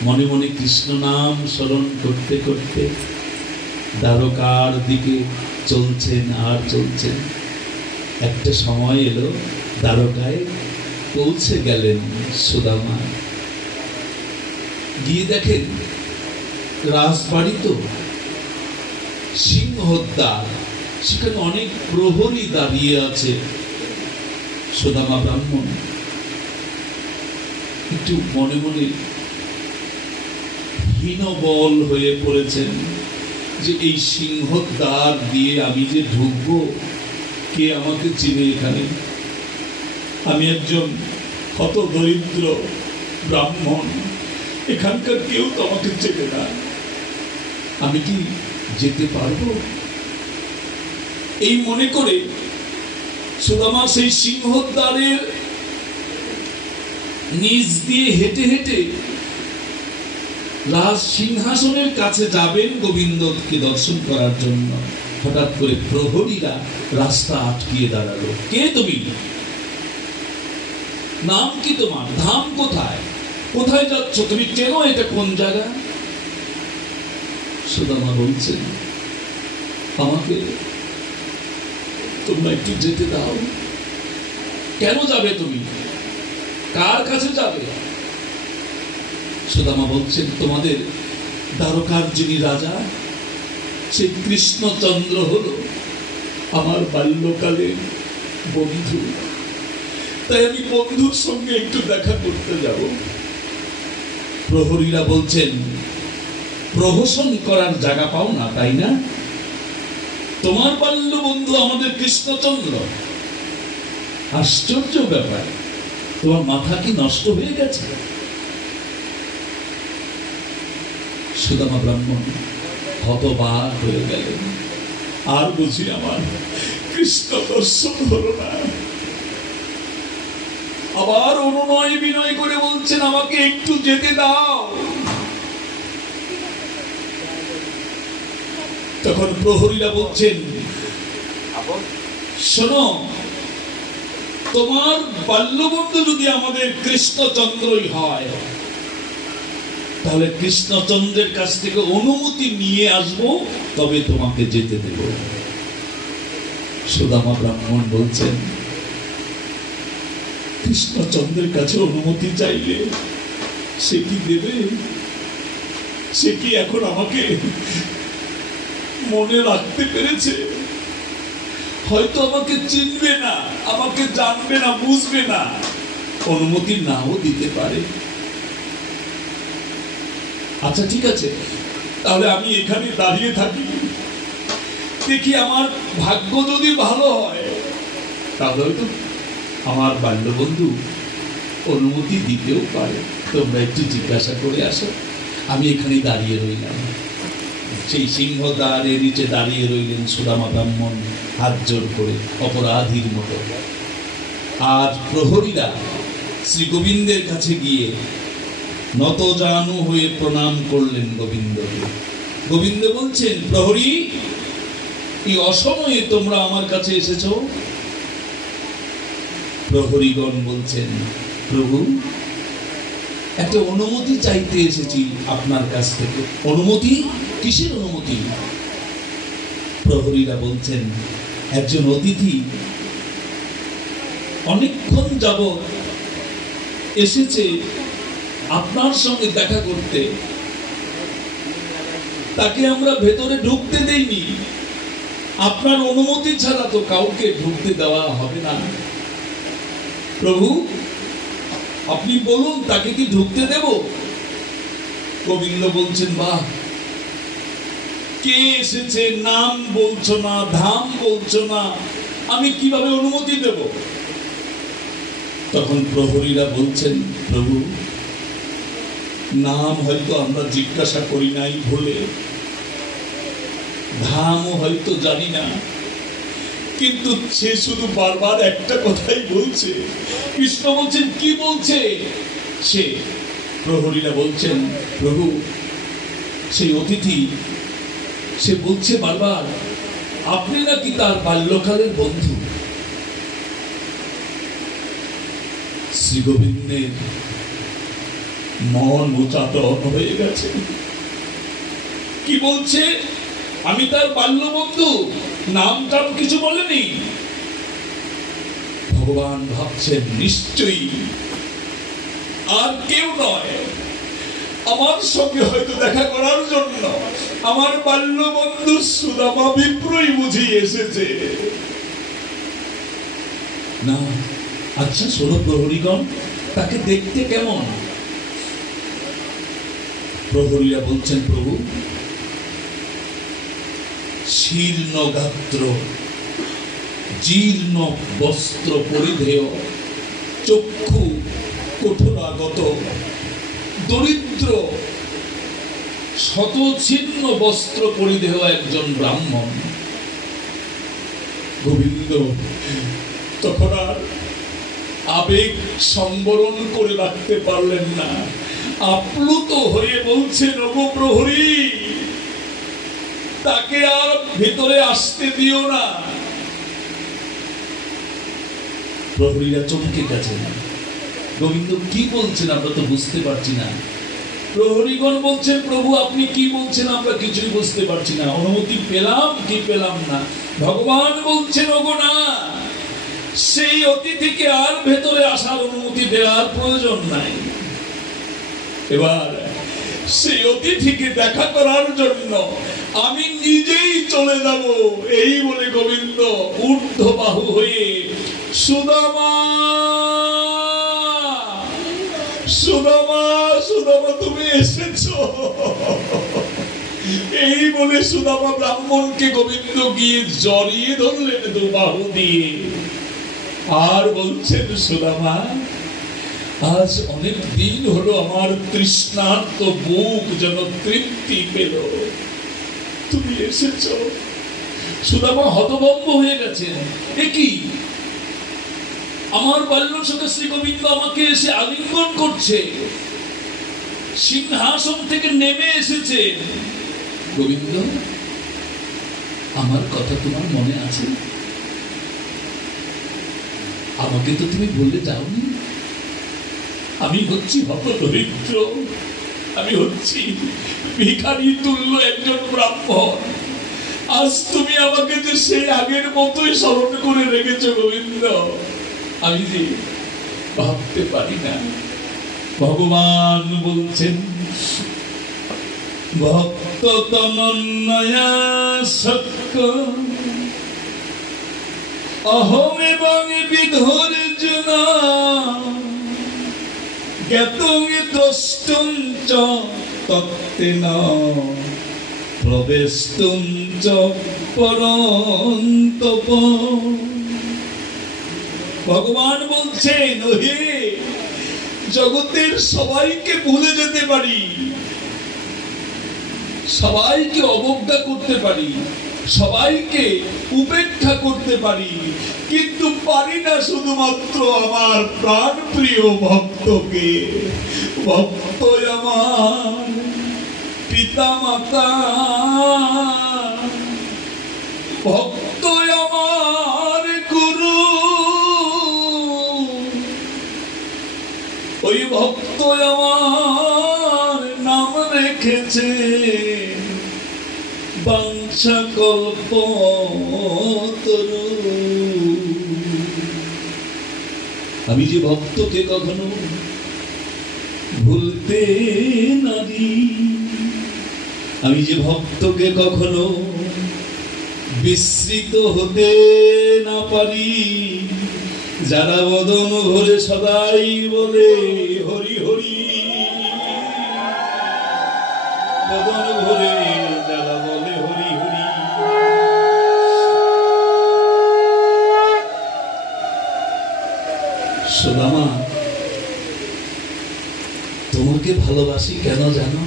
মনে মনে কৃষ্ণ নাম স্মরণ করতে করতে দ্বারকার দিকে চলছেন আর চলছেন। একটা সময় এলো, দ্বারকায় পৌঁছে গেলেন সুদামা। গিয়ে দেখেন রাজবাড়ি তো সিংহদ্বার, সেখানে অনেক প্রহরী দাঁড়িয়ে আছে। সুদামা ব্রাহ্মণ একটু মনে মনে হীনবল হয়ে পড়েছেন যে এই সিংহদ্বার দিয়ে আমি যে ঢুকবো, কে আমাকে চিনে এখানে? আমি একজন হত দরিদ্র ব্রাহ্মণ, এখানকার কেউ তো আমাকে চেনে না, আমি কি যেতে পারবো? এই মনে করে সুদামা সেই সিংহদ্বারের নিচ দিয়ে হেঁটে হেঁটে রাজ সিংহাসনের কাছে যাবেন গোবিন্দকে দর্শন করার জন্য। হঠাৎ করে প্রহরীরা রাস্তা আটকিয়ে দাঁড়ালো। কে তুমি? নাম কি তোমার? ধাম কোথায়? কোথায় যাচ্ছ? তুমি চেনো এটা কোন জায়গা? সুদামা বলছেন, আমাকে তোমরা একটু যেতে দাও। কেন যাবে তুমি? কার কাছে যাবে? সুদামা বলছেন, তোমাদের দ্বারকার যিনি রাজা, সে কৃষ্ণচন্দ্র হলো আমার বাল্যকালের বন্ধু, তাই আমি বন্ধুর সঙ্গে একটু দেখা করতে যাব। প্রহরীরা বলছেন, প্রহসন করার জায়গা পাও না তাই না? তোমার বাল্য বন্ধু আমাদের কৃষ্ণচন্দ্র? আশ্চর্য ব্যাপার, তোমার মাথা কি নষ্ট হয়ে গেছে? সুদামা ব্রাহ্মণ হতবাক হয়ে গেলেন। আর বুঝি আমার কৃষ্ণ দর্শন হলো না। আবার অনুনয় বিনয় করে বলছেন, আমাকে একটু যেতে দাও। তখন প্রহরীরা বলছেন, শোনো, তোমার বাল্যবন্ধু যদি আমাদের কৃষ্ণচন্দ্রই হয়, তাহলে কৃষ্ণচন্দ্রের কাছ থেকে অনুমতি নিয়ে আসবো, তবে তোমাকে যেতে দেব। সুদামা ব্রাহ্মণ বলছেন, কৃষ্ণচন্দ্রের কাছে অনুমতি চাইলে সে কি দেবে? সে কি এখন আমাকে মনে রাখতে পেরেছে? হয়তো আমাকে চিনবে না, আমাকে জানবে না, বুঝবে না, অনুমতি নাও দিতে পারে। আচ্ছা ঠিক আছে, তাহলে আমি এখানে দাঁড়িয়ে থাকি, দেখি আমার ভাগ্য যদি ভালো হয়, তাহলে হয়তো আমার বাল্যবন্ধু অনুমতি দিতেও পারে। তোমরা একটু জিজ্ঞাসা করে আসো। আমি এখানে দাঁড়িয়ে রইলাম। সেই সিংহদ্বারের নিচে দাঁড়িয়ে রইলেন সুদামা ব্রাহ্মণ, হাত জোর করে অপরাধীর মতো। আর প্রহরীরা শ্রী গোবিন্দের কাছে গিয়ে নতজানু হয়ে প্রণাম করলেন গোবিন্দকে। গোবিন্দ বলছেন, প্রহরী, এই অসময়ে তোমরা আমার কাছে এসেছো? প্রহরীগণ বলছেন, প্রভু, একটা অনুমতি চাইতে এসেছি আপনার কাছ থেকে। অনুমতি? কিসের অনুমতি? প্রহরীরা বলছেন, একজন অতিথি অনেকক্ষণ যাবৎ এসেছে আপনার সঙ্গে দেখা করতে, তাকে আমরা ভেতরে ঢুকতে দেইনি। আপনার অনুমতি ছাড়া তো কাউকে ঢুকতে দেওয়া হবে না। প্রভু, আপনি বলুন, তাকে কি ঢুকতে দেব? গোবিন্দ বলছেন, বাহ, কে এসেছে নাম বলছো না, ধাম বলছো না, আমি কিভাবে অনুমতি দেব? তখন প্রহরীরা বলছেন, প্রভু, নাম হয়তো আমরা জিজ্ঞাসা করি নাই ভুলে, ধামও হয়তো জানি না, কিন্তু সে শুধু বারবার একটা কথাই বলছে। কৃষ্ণ বলছেন, কি বলছে সে? প্রহরীরা বলছেন, প্রভু, সেই অতিথি সে বলছে বারবার আপনি নাকি তার বাল্যকালের বন্ধু। শ্রী গোবিন্দের মন উচাটন হয়ে গেছে। কি বলছে? আমি তার বাল্য বন্ধু? নাম টাম কিছু বলেনি। ভগবান ভাবছেন, নিশ্চয়ই আর কেউ নয়, আমার সঙ্গে হয়তো দেখা করার জন্য আমার বাল্য বন্ধু সুদামা বিপ্রই বুঝি এসেছে। না, আচ্ছা শোনো প্রহরীগণ, তাকে দেখতে কেমন? প্রহরীরা বলছেন, প্রভু, শীর্ণ গাত্র, জীর্ণ বস্ত্র পরিধেয়, চক্ষু কঠোরাগত, দরিদ্র, শতছিন্ন বস্ত্র পরিধেয় একজন ব্রাহ্মণ। গোবিন্দ তখন আর আবেগ সম্বরণ করে রাখতে পারলেন না, আপ্লুত হয়ে বলছেন, ওগো প্রহরী, তাকে আর ভেতরে আসতে দিও না। প্রহরীরা চমকে গেছেন, গোবিন্দ কি বলছেন আমরা তো বুঝতে পারছি না। প্রহরীগণ বলছেন, প্রভু আপনি কি বলছেন আমরা কিছুই বুঝতে পারছি না, অনুমতি পেলাম কি পেলাম না। ভগবান বলছেন, ওগো না, সেই অতিথিকে আর ভেতরে আসার অনুমতি দেওয়ার প্রয়োজন নাই। এবার সেই অতিথিকে দেখা করার জন্য আমি নিজেই চলে যাব। এই বলে গোবিন্দ ঊর্ধ্ববাহু হয়ে সুদামা, সুদামা, সুদামা তুমি এসেছো, এই বলে সুদামা ব্রাহ্মণকে গোবিন্দ গিয়ে জড়িয়ে ধরলেন দু বাহু দিয়ে, আর বলছেন, সুদামা, আজ অনেক দিন হলো আমার তৃষ্ণার্ত বুক যেন তৃপ্তি পেল, তুমি এসেছো। সুদামা হতভম্ব হয়ে গেছেন, এ কি, আমার বাল্যসখা শ্রী গোবিন্দ আমাকে এসে আলিঙ্গন করছে, সিংহাসন থেকে নেমে এসেছে। গোবিন্দ, আমার কথা তোমার মনে আছে? আমাকে তো তুমি বলে যাওনি। আমি হচ্ছি হতদরিদ্র, আমি হচ্ছি ভিখারি তুল্য একজন ব্রাহ্মণ। আজ তুমি আমাকে যে সেই আগের মতোই স্মরণ করে রেখেছো গোবিন্দ, আমি যে ভাবতে পারি না। ভগবান বলছেন, ভক্ত তনন্নয়া সক্য অহম এবং বিধর্জনা জ্ঞাতং দ্রষ্টুম চ তত্ত্বেন প্রবেষ্টুম চ পরন্তপ। ভগবান বলছেন, ওহে, জগতের সবাইকে ভুলে যেতে পারি, সবাইকে অবজ্ঞা করতে পারি, সবাইকে উপেক্ষা করতে পারি, কিন্তু পারি না শুধুমাত্র আমার প্রাণ প্রিয় ভক্তকে। ভক্ত আমার পিতা মাতা, ভক্ত আমার গুরু, ওই ভক্ত আমার নাম রেখেছে বাঞ্ছা কল্পতরু। আমি যে ভক্তকে কখনো ভুলতে নারি, আমি যে ভক্তকে কখনো বিস্মৃত হতে না পারি, যারা বদন ভরে সদাই বলে হরি হরি, বদন ভরে যারা বলে হরি হরি। সুদামা, তোমাকে ভালোবাসি কেন জানো?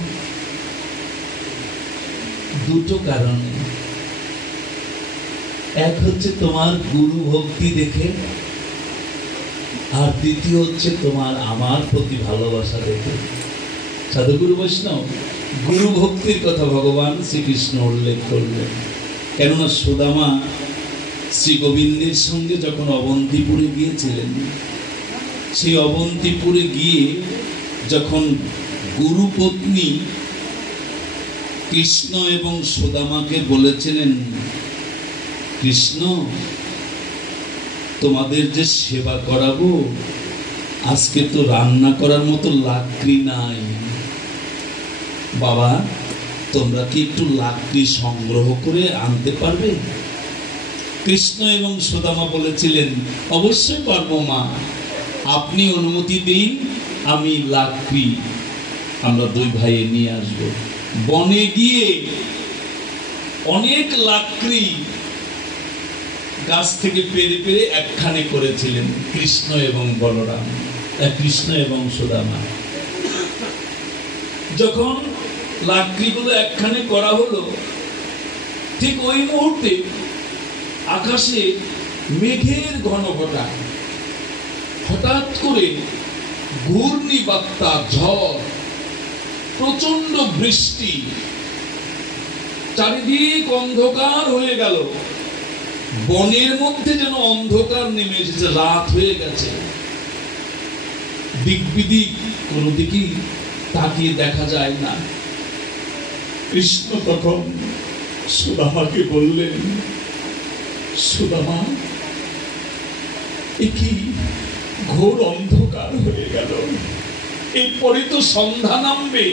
দুটো কারণে। এক হচ্ছে তোমার গুরু ভক্তি দেখে, আর দ্বিতীয় হচ্ছে তোমার আমার প্রতি ভালোবাসা দেখে। সাধুগুরু বৈষ্ণব গুরু ভক্তির কথা ভগবান শ্রীকৃষ্ণ উল্লেখ করলেন, কেননা সুদামা শ্রী গোবিন্দের সঙ্গে যখন অবন্তিপুরে গিয়েছিলেন, সেই অবন্তিপুরে গিয়ে যখন গুরু পত্নী কৃষ্ণ এবং সুদামাকে বলেছিলেন, কৃষ্ণ তোমাদের যে সেবা করাবো, আজকে তো রান্না করার মতো লাকড়ি নাই, বাবা তোমরা কি একটু লাকড়ি সংগ্রহ করে আনতে পারবে? কৃষ্ণ এবং সুদামা বলেছিলেন, অবশ্যই পারবো মা, আপনি অনুমতি দিন, আমি লাকড়ি আমরা দুই ভাই নিয়ে আসবো। বনে গিয়ে অনেক লাকড়ি গাছ থেকে পেরে পেরে একখানে করেছিলেন কৃষ্ণ এবং বলরাম, কৃষ্ণ এবং সুদামা। যখন লাকড়িগুলো একখানে করা হলো, ঠিক ওই মুহূর্তে আকাশে মেঘের ঘনঘটা, হঠাৎ করে ঘূর্ণিবার্তা, ঝড়, প্রচন্ড বৃষ্টি, চারিদিক অন্ধকার হয়ে গেল। বনের মধ্যে যেন অন্ধকার নেমে এসেছে, রাত হয়ে গেছে। দিক বিদিক কোনো দিকেই তাকিয়ে দেখা যায় না। কৃষ্ণ তখন সুদামাকে বললেন, সুদামা, এ কি ঘোর অন্ধকার হয়ে গেল, এরপরে তো সন্ধ্যা নামবে,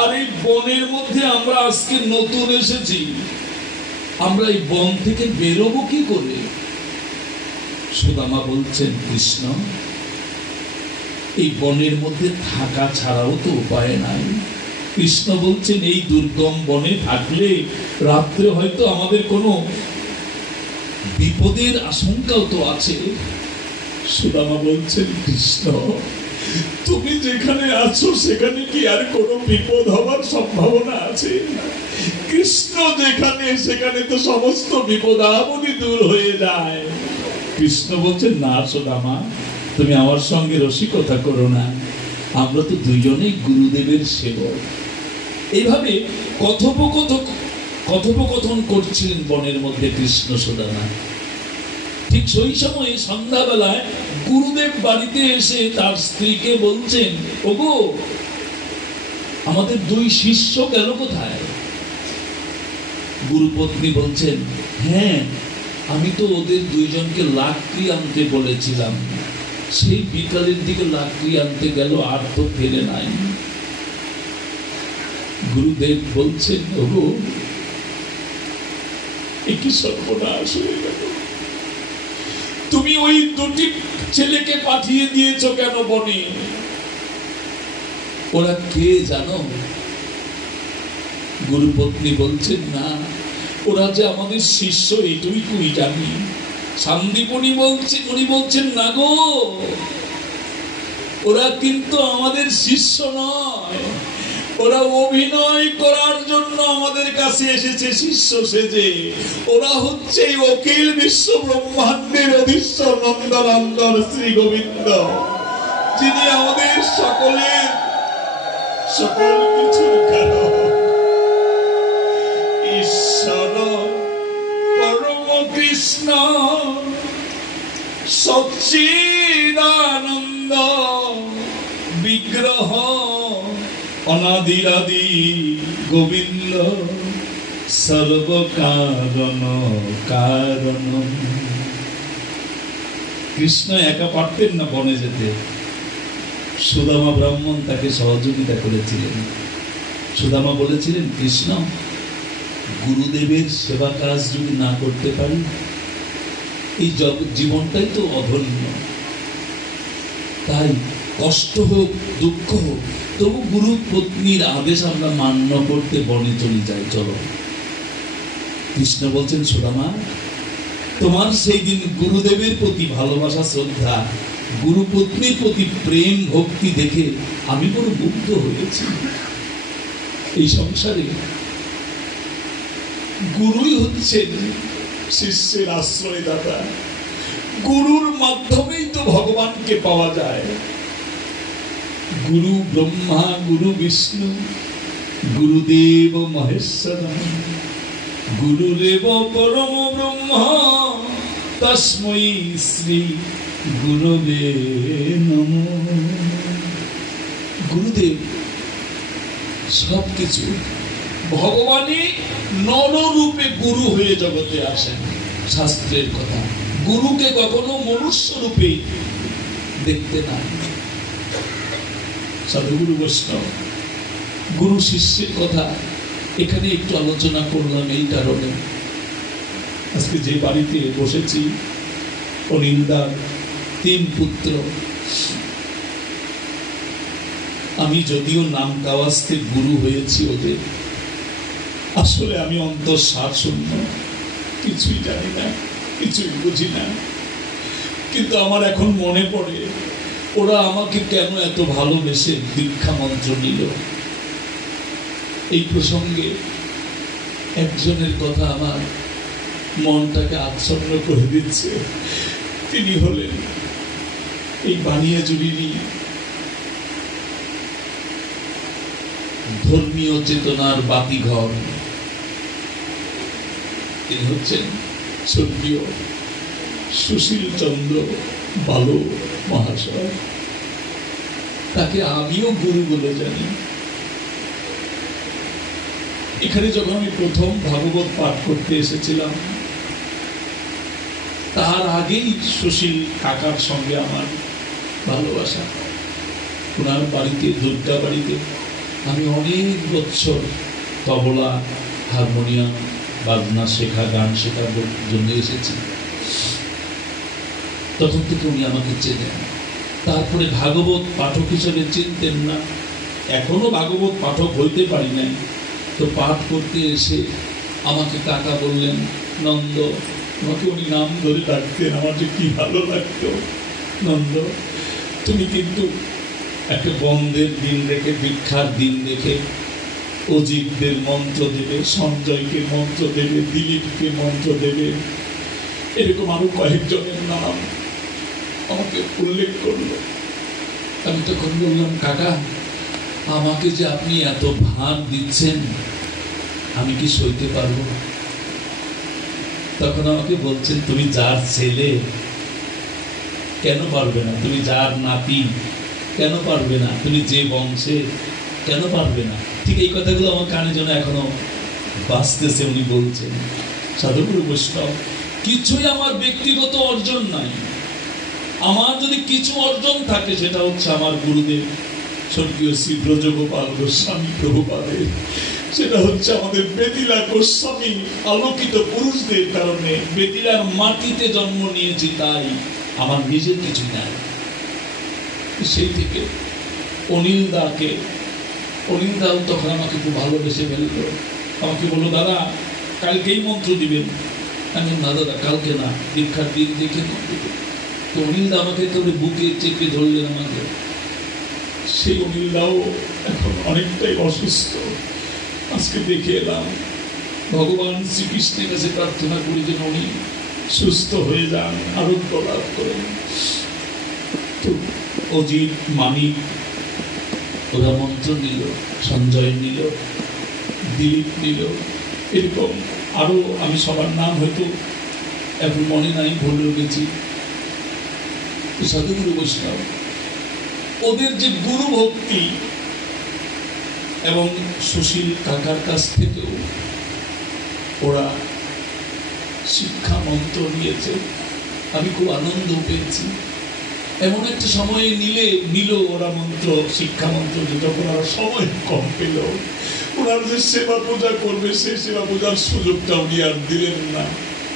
আর এই বনের মধ্যে আমরা আজকে নতুন এসেছি, আমরা এই বন থেকে বেরোবো কি করে? সুদামা বলছেন, কৃষ্ণ, এই বনের মধ্যে থাকা ছাড়াও তো উপায় নাই। কৃষ্ণ বলছেন, এই দুর্গম বনে থাকলে রাত্রে হয়তো আমাদের কোনো বিপদের আশঙ্কাও তো আছে। সুদামা বলছেন, কৃষ্ণ, তুমি যেখানে আছো সেখানে কি আর কোনো বিপদ হবার সম্ভাবনা আছে? কৃষ্ণ যেখানে, সেখানে তো সমস্ত বিপদ আপনি দূর হয়ে যায়। কৃষ্ণ বলছেন, না সুদামা, তুমি আমার সঙ্গে রসিকতা করো না, আমরা তো দুইজনেই গুরুদেবের সেবক। এইভাবে কথোপকথন করছিলেন বনের মধ্যে কৃষ্ণ সুদামা। ঠিক সেই সময় সন্ধ্যাবেলায় গুরুদেব বাড়িতে এসে তার স্ত্রীকে বলছেন, ওগো, আমাদের দুই শিষ্য গেল কোথায়? গুরুপত্নী বলছেন, হ্যাঁ, আমি তো ওদের দুইজনকে লাকড়ি আনতে বলেছিলাম, সেই বিকালের দিকে লাকড়ি আনতে গেল, আর তো ফেলে নাই। গুরুদেব বলছেন, ওগো, একই সর্বনাশ হয়ে গেল, তুমি ওই দুটি ছেলেকে পাঠিয়ে দিয়েছো কেন বনে? ওরা কে জানো? গুরুপত্নী বলছেন, না, ওরা যে আমাদের শিষ্য এইটুকুই জানি। শান্তিপনি উনি বলছেন, না গো, ওরা কিন্তু আমাদের শিষ্য নয়, ওরা অভিনয় করার জন্য আমাদের কাছে এসেছে শিষ্য সেজে। ওরা হচ্ছে অখিল বিশ্ব ব্রহ্মাণ্ডের অধীশ্বর নন্দনন্দন শ্রী গোবিন্দ, যিনি আমাদের সকল কিছুর কারণ। ঈশ্বর পরম কৃষ্ণ সচ্চিদানন্দ বিগ্রহ অনাদিরাদি গোবিন্দ সর্ব কারণ কারণ। কৃষ্ণ একা পারতেন না বনে যেতে, সুদামা ব্রাহ্মণ তাকে সহযোগিতা করেছিলেন। সুদামা বলেছিলেন, কৃষ্ণ, গুরুদেবের সেবা কাজ যদি না করতে পারি, এই জীবনটাই তো অধন্য। তাই কষ্ট হোক, দুঃখ হোক, তবু গুরু পত্নীর আদেশ আমরা মান্য করতে বনে চলে যাই, চলো। কৃষ্ণ বলছেন, সুদামা, তোমার সেই দিন গুরুদেবের প্রতি ভালোবাসা, শ্রদ্ধা, গুরু পত্নীর প্রতি প্রেম ভক্তি দেখে আমি বড় মুগ্ধ হয়েছি। এই সংসারে গুরুই হচ্ছেন শিষ্যের আশ্রয়দাতা। গুরুর মাধ্যমেই তো ভগবানকে পাওয়া যায়। গুরু ব্রহ্মা, গুরু বিষ্ণু, গুরুদেব মহেশ্বর, গুরুদেব পরম ব্রহ্ম, তস্मै শ্রী গুরুবে নমঃ। গুরুদেব সবকিছু, ভগবানই নররূপে গুরু হয়ে জগতে আসেন। শাস্ত্রের কথা, গুরুকে কখনো মনুষ্য রূপে দেখতে না। সাধুগুরু বৈষ্ণব, গুরু শিষ্যের কথা এখানে একটু আলোচনা করলাম এই কারণে, আজকে যে বাড়িতে বসেছি, অনিন্দার 3 পুত্র, আমি যদিও নাম কাওয়াস্তে গুরু হয়েছি ওদের, আসলে আমি অন্তঃসার শূন্য, কিছুই জানি না, কিছুই বুঝি না। কিন্তু আমার এখন মনে পড়ে ওরা আমাকে কেন এত ভালোবেসে দীক্ষা মন্ত্র নিল। এই প্রসঙ্গে একজনের কথা আমার মনটাকে আচ্ছন্ন করে দিচ্ছে। তিনি হলেন এই বানিয়াজুড়িরই ধর্মীয় চেতনার বাতিঘর। তিনি হচ্ছেন স্বর্গীয় সুশীল চন্দ্র বালু মহাশয়। তাকে আমিও গুরু বলে জানি। এখানে যখন আমি প্রথম ভাগবত পাঠ করতে এসেছিলাম, তার আগেই সুশীল কাকার সঙ্গে আমার ভালোবাসা। ওনার বাড়িতে, দুর্গা বাড়িতে আমি অনেক বছর তবলা, হারমোনিয়াম, বাজনা শেখা, গান শেখার জন্য এসেছি। তখন থেকে উনি আমাকে চেনেন। তারপরে ভাগবত পাঠক হিসেবে চিনতেন না, এখনো ভাগবত পাঠক হইতে পারি নাই। তো পাঠ করতে এসে আমাকে কাকা বললেন, নন্দ, আমাকে উনি নাম ধরে ডাকতেন, আমার যে কি ভালো লাগতো। নন্দ, তুমি কিন্তু একটা বন্ধের দিন রেখে, দীক্ষার দিন রেখে অজিতদের মন্ত্র দেবে, সঞ্জয়কে মন্ত্র দেবে, দিলীপকে মন্ত্র দেবে, এরকম আরো কয়েকজনের নাম আমাকে উল্লেখ করলো। আমি তখন বললাম, কাকা, আমাকে যে আপনি এত ভার দিচ্ছেন, আমি কি সইতে পারবো? তখন আমাকে বলছেন, তুমি যার ছেলে, কেন পারবে না? তুমি যার নাতি, কেন পারবে না? তুমি যে বংশে, কেন পারবে না? ঠিক এই কথাগুলো আমার কানে যেন এখনো বাঁচতেছে। উনি বলছেন, সাধুগুরু বৈষ্ণব, কিছুই আমার ব্যক্তিগত অর্জন নাই। আমার যদি কিছু অর্জন থাকে, সেটা হচ্ছে আমার গুরুদেব স্বর্গীয় শ্রী ব্রজগোপাল গোস্বামী প্রভুপাদের। সেটা হচ্ছে আমাদের বেদিলা গোস্বামী আলোকিত পুরুষদের কারণে বেদিলার মাটিতে জন্ম নিয়েছি, তাই আমার নিজের কিছু নাই। সেই থেকে অনিল দাও তখন আমাকে খুব ভালোবেসে ফেললো। আমাকে বললো, দাদা কালকেই মন্ত্র দিবেন। আমি না দাদা, কালকে না, দীক্ষার দিন দেখে মন্ত্র দেবেন। তো অনিল দা আমাকে তবে বুকে চেপে ধরলেন আমাকে। সেই অনিল দাও এখন অনেকটাই অসুস্থ। আজকে দেখে এলাম, ভগবান শ্রীকৃষ্ণের কাছে প্রার্থনা করি যেন উনি সুস্থ হয়ে যান, আরোগ্য লাভ করেন। তো অজিত, মানিক ওরা মন্ত্র নিল, সঞ্জয় নিল, দিলীপ নিল, এরকম আরো আমি সবার নাম হয়তো এখন মনে নাই, ভুলে গেছি। সাধুগুরু বৈষ্ণব, ওদের যে গুরু ভক্তি, এবং সুশীল কাকার কাছ থেকেও ওরা শিক্ষা মন্ত্র নিয়েছে। আমি খুব আনন্দ পেয়েছি। এমন একটা সময়ে নিল ওরা মন্ত্র, শিক্ষা মন্ত্র, যে যখন ওরা সময় কম পেল, ওনার যে সেবা পূজা করবে, সেই সেবা পূজার সুযোগটা উনি আর দিলেন না।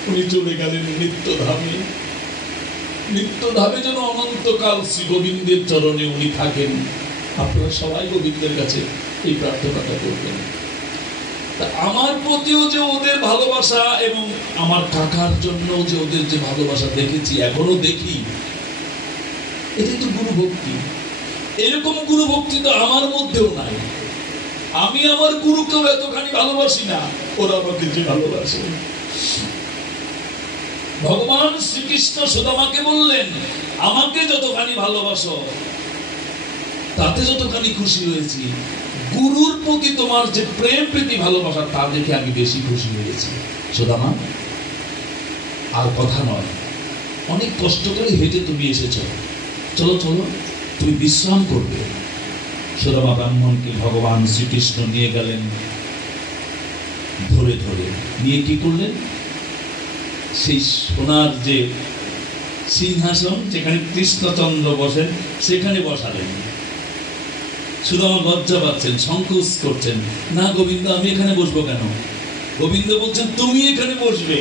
উনি চলে গেলেন নিত্যধামে। নিত্যধামে যেন অনন্তকাল শ্রী গোবিন্দের চরণে উনি থাকেন। আপনারা সবাই গোবিন্দের কাছে এই প্রার্থনাটা করবেন। তা আমার প্রতিও যে ওদের ভালোবাসা, এবং আমার কাকার জন্য যে ওদের যে ভালোবাসা দেখেছি, এখনো দেখি, এটাই তো গুরু ভক্তি। এরকম গুরু ভক্তি তো আমার মধ্যেও নাই। আমি আমার গুরুকেও এতখানি ভালোবাসি না, ওরা আমাকে যে ভালোবাসে। ভগবান শ্রীকৃষ্ণ সুদামাকে বললেন, আমাকে যতখানি ভালোবাসো, তাতে যতখানি খুশি হয়েছি, গুরুর প্রতি তোমার যে প্রেম প্রীতি ভালোবাসা, তা দেখে আমি বেশি খুশি হয়েছি। সুদামা, আর কথা নয়, অনেক কষ্ট করে হেঁটে তুমি এসেছো, চলো চলো, তুমি বিশ্রাম করবে। সুদামা ব্রাহ্মণকে ভগবান শ্রীকৃষ্ণ নিয়ে গেলেন, ধরে ধরে নিয়ে কি করলেন, সেই সোনার যে সিংহাসন যেখানে কৃষ্ণচন্দ্র বসেন, সেখানে বসালেন। সুদামা লজ্জা পাচ্ছেন, সংকোচ করছেন, না গোবিন্দ, আমি এখানে বসবো কেন? গোবিন্দ বলছেন, তুমি এখানে বসবে।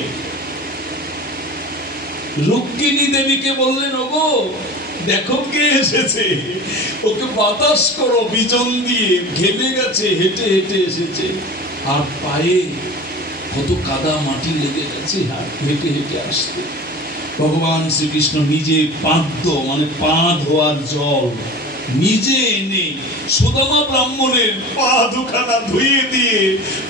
রুক্মিণী দেবীকে বললেন, ওগো দেখো কে এসেছে, ওকে বাতাস করো বিজন দিয়ে, ঘেমে গেছে, হেঁটে হেঁটে এসেছে, আর পায়ে কত কাদা মাটি লেগে গেছে হেঁটে হেঁটে আসতে। ভগবান শ্রীকৃষ্ণ নিজে পাদ্য মানে পা ধোয়ার জল নিজে এনে সুদামা ব্রাহ্মণের পা দুখানা ধুয়ে দিয়ে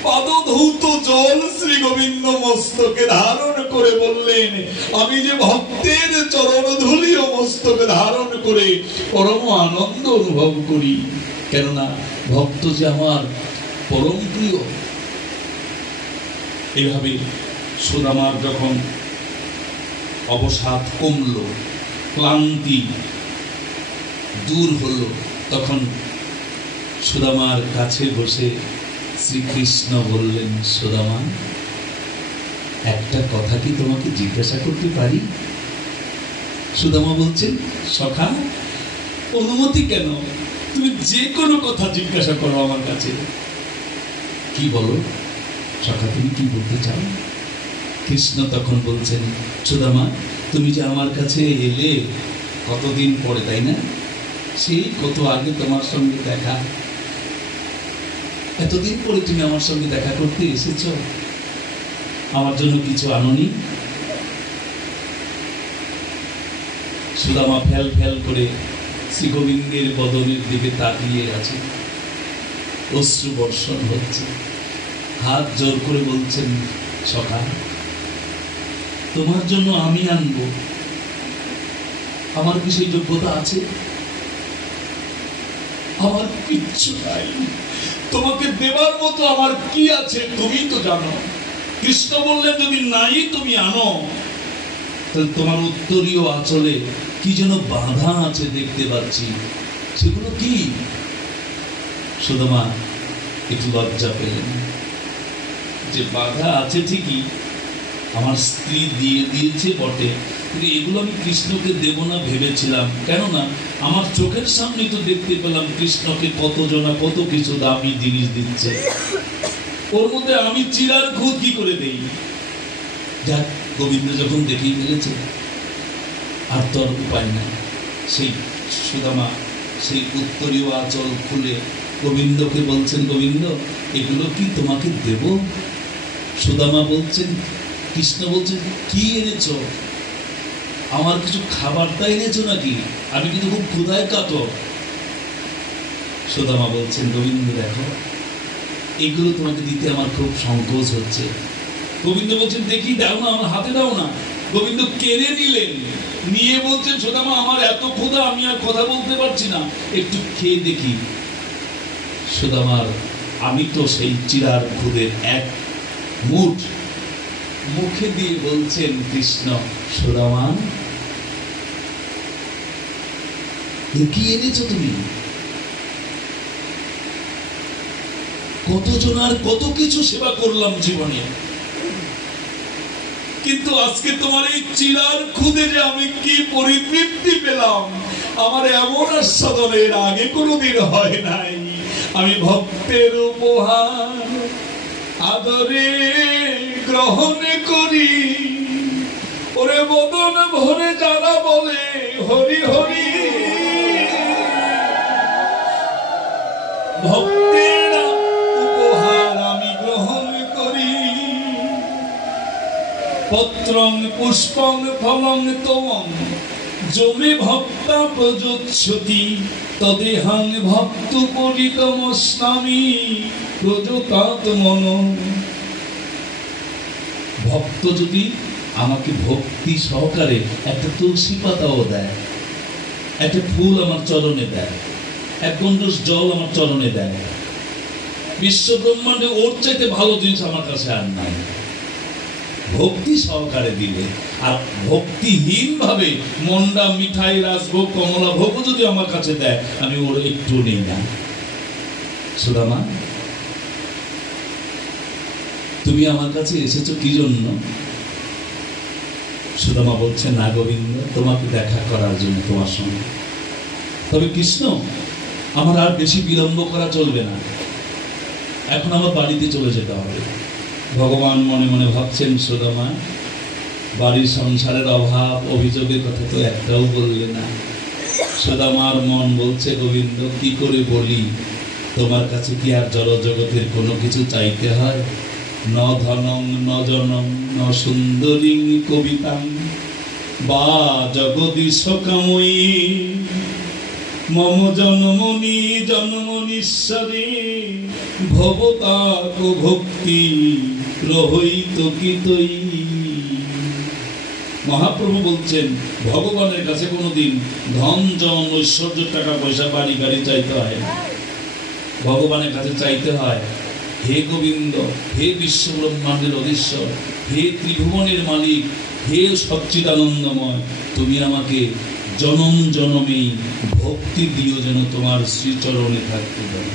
পাদধৌত জল শ্রী গোবিন্দ মস্তকে ধারণ করে বললেন, আমি যে ভক্তের চরণ ধুলি ও মস্তকে ধারণ করে পরম আনন্দ অনুভব করি, কেননা ভক্ত যে আমার পরম প্রিয়। এভাবে সুদামার যখন অবসাদ কমল, ক্লান্তি দূর হলো, তখন সুদামার কাছে বসে শ্রীকৃষ্ণ বললেন, সুদামা, একটা কথা কি তোমাকে জিজ্ঞাসা করতে পারি? সুদামা বলছেন, সখা, অনুমতি কেন, তুমি যে কোনো কথা জিজ্ঞাসা করো আমার কাছে। কি বলো সখা, তুমি কি বলতে চাও? কৃষ্ণ তখন বলছেন, সুদামা, তুমি যে আমার কাছে এলে কতদিন পরে, তাই না? সেই কত আগে তোমার সঙ্গে দেখা, এতদিন পরে তুমি আমার সঙ্গে দেখা করতে এসেছ, আমার জন্য কিছু আনোনি? সুদামা ফেল ফেল করে শ্রী গোবিন্দের বদনের দিকে তাকিয়ে আছে, অশ্রু বর্ষণ হচ্ছে, হাত জোর করে বলছেন, সখা, তোমার জন্য আমি আনবো, আমার কি সেই যোগ্যতা আছে? আমার কিচ্ছু নাই, তোমাকে দেবার মতো আমার কি আছে তুমি তো জানো। কৃষ্ণ বললেন, যদি নাই তুমি আনো, তাহলে তোমার উত্তরীয় আঁচলে কি যেন বাঁধা আছে দেখতে পাচ্ছি, সেগুলো কি? সুদামা একটু লজ্জা পেলেন যে বাঁধা আছে ঠিকই, আমার স্ত্রী দিয়ে দিয়েছে বটে, কিন্তু এগুলো আমি কৃষ্ণকে দেব না ভেবেছিলাম, কেননা আমার চোখের সামনে তো দেখতে পেলাম কৃষ্ণকে কতজনা কত কিছু দামি জিনিস দিচ্ছে, ওর মধ্যে আমি চিরার খুদ কি করে দেই? যাক, গোবিন্দ যখন দেখেই ফেলেছে, আর তোর উপায় নাই। সেই সুদামা সেই উত্তরীয় আঁচল খুলে গোবিন্দকে বলছেন, গোবিন্দ, এগুলো কি তোমাকে দেব? সুদামা বলছেন, কৃষ্ণ বলছেন, কি এনেছ? আমার কিছু খাবারটা এনেছো নাকি? আমি কিন্তু খুব ক্ষুধায় কাতর। সুদামা বলছেন, গোবিন্দ দেখো, এগুলো তোমাকে দিতে আমার খুব সংকোচ হচ্ছে। গোবিন্দ বলছেন, দেখি দাও না, আমার হাতে দাও না। গোবিন্দ কেড়ে নিলেন, নিয়ে বলছেন, সুদামা, আমার এত ক্ষুধা, আমি আর কথা বলতে পারছি না, একটু খেয়ে দেখি। সুদামার আমি তো সেই চিরার খুদের এক মুঠ মুখে দিয়ে বলছেন কৃষ্ণ, সুদামা, কি এনেছো তুমি? কতজনার কত কিছু সেবা করলাম জীবনে, কিন্তু আজকে তোমার এই চিরার খুদে যে আমি কি পরিতৃপ্তি পেলাম, আমার এমন আস্বাদনের আগে কোনোদিন হয় নাই। আমি ভক্তের উপহার আদরে গ্রহণ করি, ওরে বদন ভরে যারা বলে হরি হরি, ভক্তের উপহার আমি গ্রহণ করি। পত্রং পুষ্পং ফলং তমং জমে ভক্তা প্রযোচ্ছতি, তদেহাং ভক্ত পরিতমস্নামি প্রযোতাৎ মন। ভক্ত যদি আমাকে ভক্তি সহকারে একটা তুলসী পাতাও দেয়, একটা ফুল আমার চরণে দেয়, এক গণ্ডূষ জল আমার চরণে দেয়, বিশ্ব ব্রহ্মাণ্ডে ওর চাইতে ভালো জিনিস আমার কাছে আর নাই। ভক্তি সহকারে দিলে, আর ভক্তিহীন ভাবে মন্ডা মিঠাই রাজভোগ কমলা ভোগ যদি আমার কাছে দেয়, আমি ওর একটু নেই না। সুদামা, তুমি আমার কাছে এসেছো কি জন্য? সুদামা বলছে, না গোবিন্দ, তোমাকে দেখা করার জন্য তোমার সঙ্গে। তবে কৃষ্ণ, আমার আর বেশি বিলম্ব করা চলবে না, এখন আমার বাড়িতে চলে যেতে হবে। ভগবান মনে মনে ভাবছেন, সুদামা, বাড়ির সংসারের অভাব অভিযোগের কথা তো একটাও বললে না, সুদামার মন বলছে, গোবিন্দ কি করে বলি, তোমার কাছে কি আর জড় জগতের কোনো কিছু চাইতে হয়? ন ধনং ন জনং ন সুন্দরী কবিতাং বা জগদীশ কাময়ী মম জন্মনি জন্মনীশ্বরে ভবতাক ভক্তি রহৈত কিতই। মহাপ্রভু বলছেন, ভগবানের কাছে কোনোদিন ধন জন ঐশ্বর্য টাকা পয়সা বাড়ি গাড়ি চাইতে হয় না। ভগবানের কাছে চাইতে হয়, হে গোবিন্দ, হে বিশ্বব্রহ্মাণ্ডের অধীশ্বর, হে ত্রিভুবনের মালিক, হে সচ্চিদানন্দময়, তুমি আমাকে জনম জনমেই ভক্তি দিও, যেন তোমার শ্রীচরণে থাকতে পারে।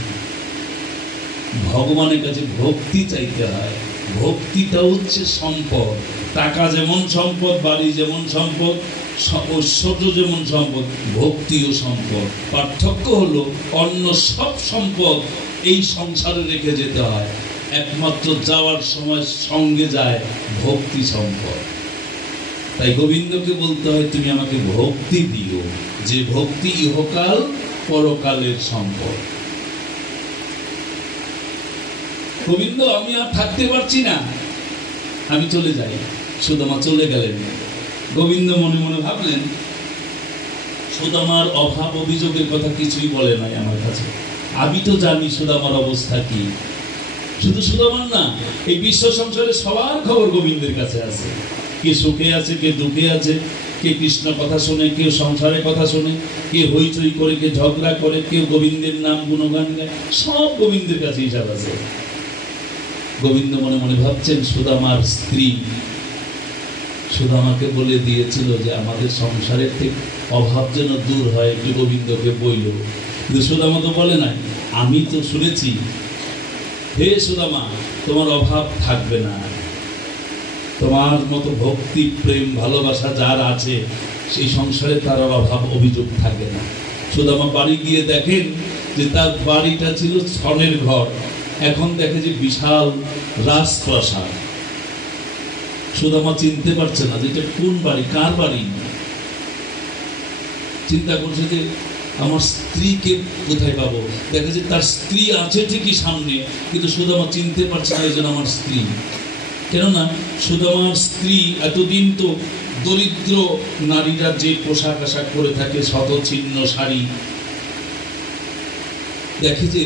ভগবানের কাছে ভক্তি চাইতে হয়। ভক্তিটা হচ্ছে সম্পদ। টাকা যেমন সম্পদ, বাড়ি যেমন সম্পদ, ঐশ্বর্য যেমন সম্পদ, ভক্তিও সম্পদ। পার্থক্য হলো অন্য সব সম্পদ এই সংসারে রেখে যেতে হয়, একমাত্র যাওয়ার সময় সঙ্গে যায় ভক্তি সম্পদ। তাই গোবিন্দকে বলতে হয়, তুমি আমাকে ভক্তি দিও, যে ভক্তি ইহকাল পরকালের সম্পদ। গোবিন্দ, আমি আর থাকতে পারছি না, আমি চলে যাই। সুদামা চলে গেলেন। গোবিন্দ মনে মনে ভাবলেন, সুদামার অভাব অভিযোগের কথা কিছুই বলে নাই আমার কাছে। আমি তো জানি সুদামার অবস্থা কি। শুধু সুদামার না, এই বিশ্ব সংসারে সবার খবর গোবিন্দের কাছে আছে। কে সুখে আছে, কে দুঃখে আছে, কে কৃষ্ণ কথা শোনে, কেউ সংসারের কথা শোনে, কে হইচই করে, কে ঝগড়া করে, কেউ গোবিন্দের নাম গুণগান গায়, সব গোবিন্দের কাছে হিসাব আছে। গোবিন্দ মনে মনে ভাবছেন, সুদামার স্ত্রী সুদামাকে বলে দিয়েছিল যে আমাদের সংসারের থেকে অভাব যেন দূর হয়, একটু গোবিন্দকে বইল। কিন্তু সুদামা তো বলে নাই। আমি তো শুনেছি, হে সুদামা, তোমার অভাব থাকবে না, তোমার মতো ভক্তি প্রেম ভালোবাসা যার আছে সেই সংসারে তার অভাব অভিযোগ থাকে না। সুদামা বাড়ি গিয়ে দেখেন যে তার বাড়িটা ছিল ছনের ঘর, এখন দেখে যে বিশাল রাজপ্রাসাদ। সুদামা চিনতে পারছে না যে এটা কোন বাড়ি, কার বাড়ি। চিন্তা করছে যে আমার স্ত্রীকে কোথায় পাবো। দেখে যে তার স্ত্রী আছে ঠিকই সামনে, কিন্তু সুদামা চিনতে পারছে না এই জন্য আমার স্ত্রী। কেননা সুদামার স্ত্রী এতদিন তো দরিদ্র নারীরা যে পোশাক আশাক করে থাকে, শতছিন্ন শাড়ি, দেখে যে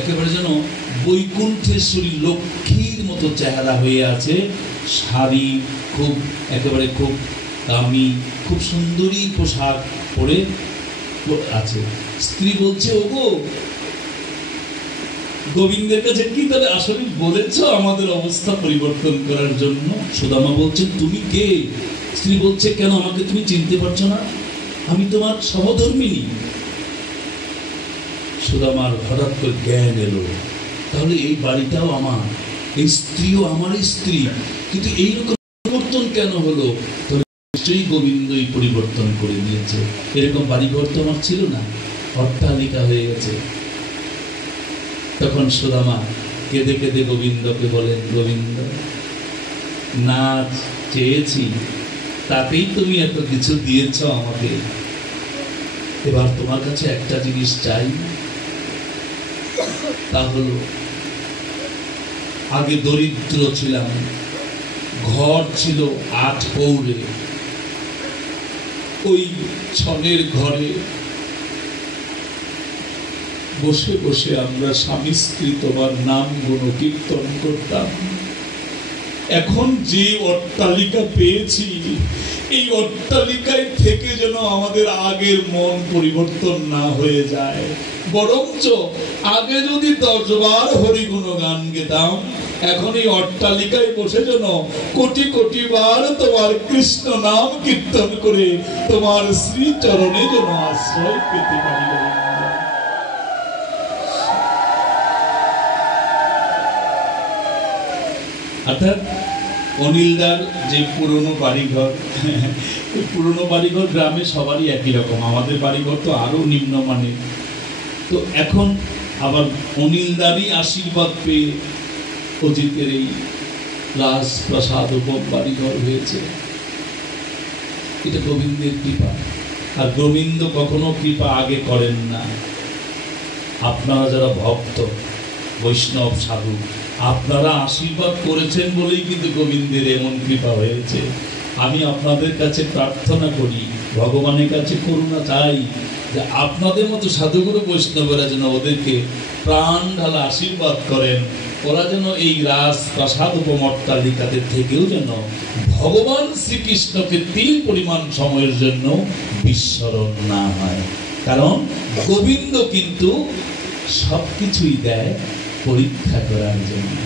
একেবারে যেন বৈকুণ্ঠেশ্বরী লক্ষ্মীর মতো চেহারা হয়ে আছে। শাড়ি খুব একেবারে খুব দামি, খুব সুন্দরী পোশাক পরে আছে। স্ত্রী বলছে, ওগো, গোবিন্দের কাছে কি তাহলে আসলে বলেছ আমাদের অবস্থা পরিবর্তন করার জন্য? সুদামা বলছেন, তুমি কে? স্ত্রী বলছে, কেন আমাকে তুমি চিনতে পারছো না? আমি তোমার সহধর্মিনী। সুদামার হঠাৎ করে জ্ঞান এলো, তাহলে এই বাড়িটাও আমার, এই স্ত্রীও আমার স্ত্রী, কিন্তু এইরকম পরিবর্তন কেন হলো? নিশ্চয়ই গোবিন্দই পরিবর্তন করে দিয়েছে। এরকম বাড়িঘর তো আমার ছিল না, অট্টালিকা হয়ে গেছে। তখন সুদামা কেঁদে কেঁদে গোবিন্দকে বলেন, গোবিন্দ, না চেয়েছি তাতেই তুমি এত কিছু দিয়েছ আমাকে, এবার তোমার কাছে একটা জিনিস চাই। তা হলো, আগে দরিদ্র ছিলাম, ঘর ছিল 8 পৌরে, ওই ছনের ঘরে বসে বসে আমরা স্বামী স্ত্রী তোমার নাম গুণ কীর্তন করতাম। এখন যে অট্টালিকা পেয়েছি, এই অট্টালিকায় থেকে যেন আমাদের আগের মন পরিবর্তন না হয়ে যায়, বরঞ্চ আগে যদি 10 বার হরিগুণ গান গেতাম, এখন এই অট্টালিকায় বসে যেন কোটি কোটি বার তোমার কৃষ্ণ নাম কীর্তন করে তোমার শ্রীচরণে যেন আশ্রয় পেতে পারি। অর্থাৎ অনিলদার যে পুরনো বাড়িঘর, পুরনো বাড়িঘর গ্রামে সবারই একই রকম, আমাদের বাড়িঘর তো আরো নিম্নমানের। তো এখন আবার অনিলদারই আশীর্বাদ পেয়ে অজিতের এই রাজপ্রাসাদ উপর বাড়িঘর হয়েছে। এটা গোবিন্দের কৃপা। আর গোবিন্দ কখনো কৃপা আগে করেন না। আপনারা যারা ভক্ত বৈষ্ণব সাধু, আপনারা আশীর্বাদ করেছেন বলেই কিন্তু গোবিন্দের এমন কৃপা হয়েছে। আমি আপনাদের কাছে প্রার্থনা করি, ভগবানের কাছে করুণা চাই যে আপনাদের মতো সাধুগুরু বৈষ্ণবেরা যেন ওদেরকে প্রাণ ঢালা আশীর্বাদ করেন। ওরা যেন এই রাস প্রাসাদ উপমট্টালিকাদের থেকেও যেন ভগবান শ্রীকৃষ্ণকে তিল পরিমাণ সময়ের জন্য বিস্মরণ না হয়। কারণ গোবিন্দ কিন্তু সবকিছুই দেয় পরীক্ষা করার জন্য।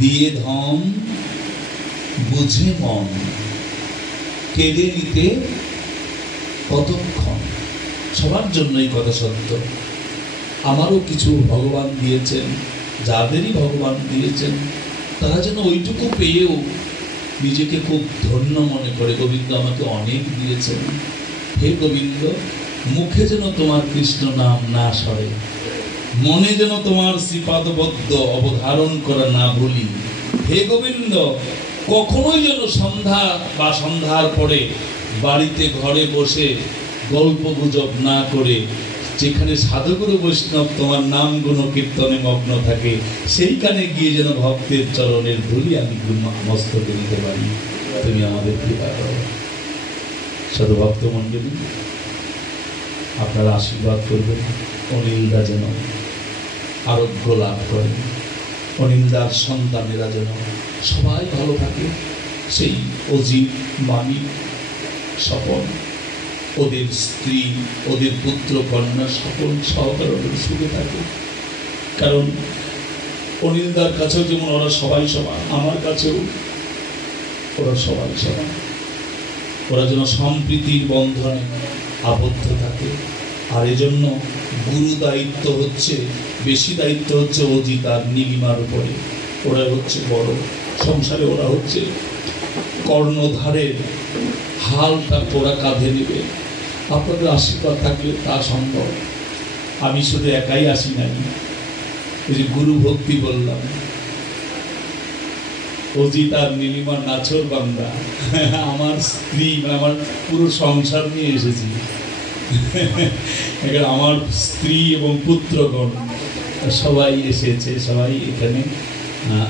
দিয়ে ধন বুঝে মন, কেড়ে নিতে কতক্ষণ। সবার জন্যই কথা সত্য। আমারও কিছু ভগবান দিয়েছেন, যাদেরই ভগবান দিয়েছেন তারা যেন ওইটুকু পেয়েও নিজেকে খুব ধন্য মনে করে, গোবিন্দ আমাকে অনেক দিয়েছেন। হে গোবিন্দ, মুখে যেন তোমার কৃষ্ণ নাম না সরে, মনে যেন তোমার শ্রীপাদবদ্ধ অবধারণ করা না ভুলি। হে গোবিন্দ, কখনোই যেন সন্ধ্যা বা সন্ধ্যার পরে বাড়িতে ঘরে বসে গল্প গুজব না করে, যেখানে সাধুগুরু বৈষ্ণব তোমার নাম গুণ কীর্তনে মগ্ন থাকে, সেইখানে গিয়ে যেন ভক্তের চরণের ধুলি আমি মস্তকে নিতে পারি। তুমি আমাদের কৃপা করো। সাধু ভক্ত মণ্ডলী, আপনারা আশীর্বাদ করবেন অনিলদা যেন আরোগ্য লাভ করেন, অনিলদার সন্তানেরা যেন সবাই ভালো থাকে। সেই অজিত, মামি, স্বপন, ওদের স্ত্রী, ওদের পুত্র কন্যা সকল সহকার ওদের সুখে থাকে। কারণ অনিলদার কাছেও যেমন ওরা সবাই সমান, আমার কাছেও ওরা সবাই সমান। ওরা যেন সম্প্রীতির বন্ধনে আবদ্ধ থাকে। আর এজন্য গুরু দায়িত্ব হচ্ছে, বেশি দায়িত্ব হচ্ছে অজিত আর নীলিমার উপরে। ওরা হচ্ছে বড় সংসারে, ওরা হচ্ছে কর্ণধারের হালটা ওরা কাঁধে নেবে। আপনাদের আশীর্বাদ থাকলে তা সম্ভব। আমি শুধু একাই আসি নাই, ওই যে গুরু ভক্তি বললাম, অজিত আর নীলিমার নাছর বান্দা, আমার স্ত্রী, আমার পুরো সংসার নিয়ে এসেছি। আমার স্ত্রী এবং পুত্রগণ সবাই এসেছে, সবাই এখানে।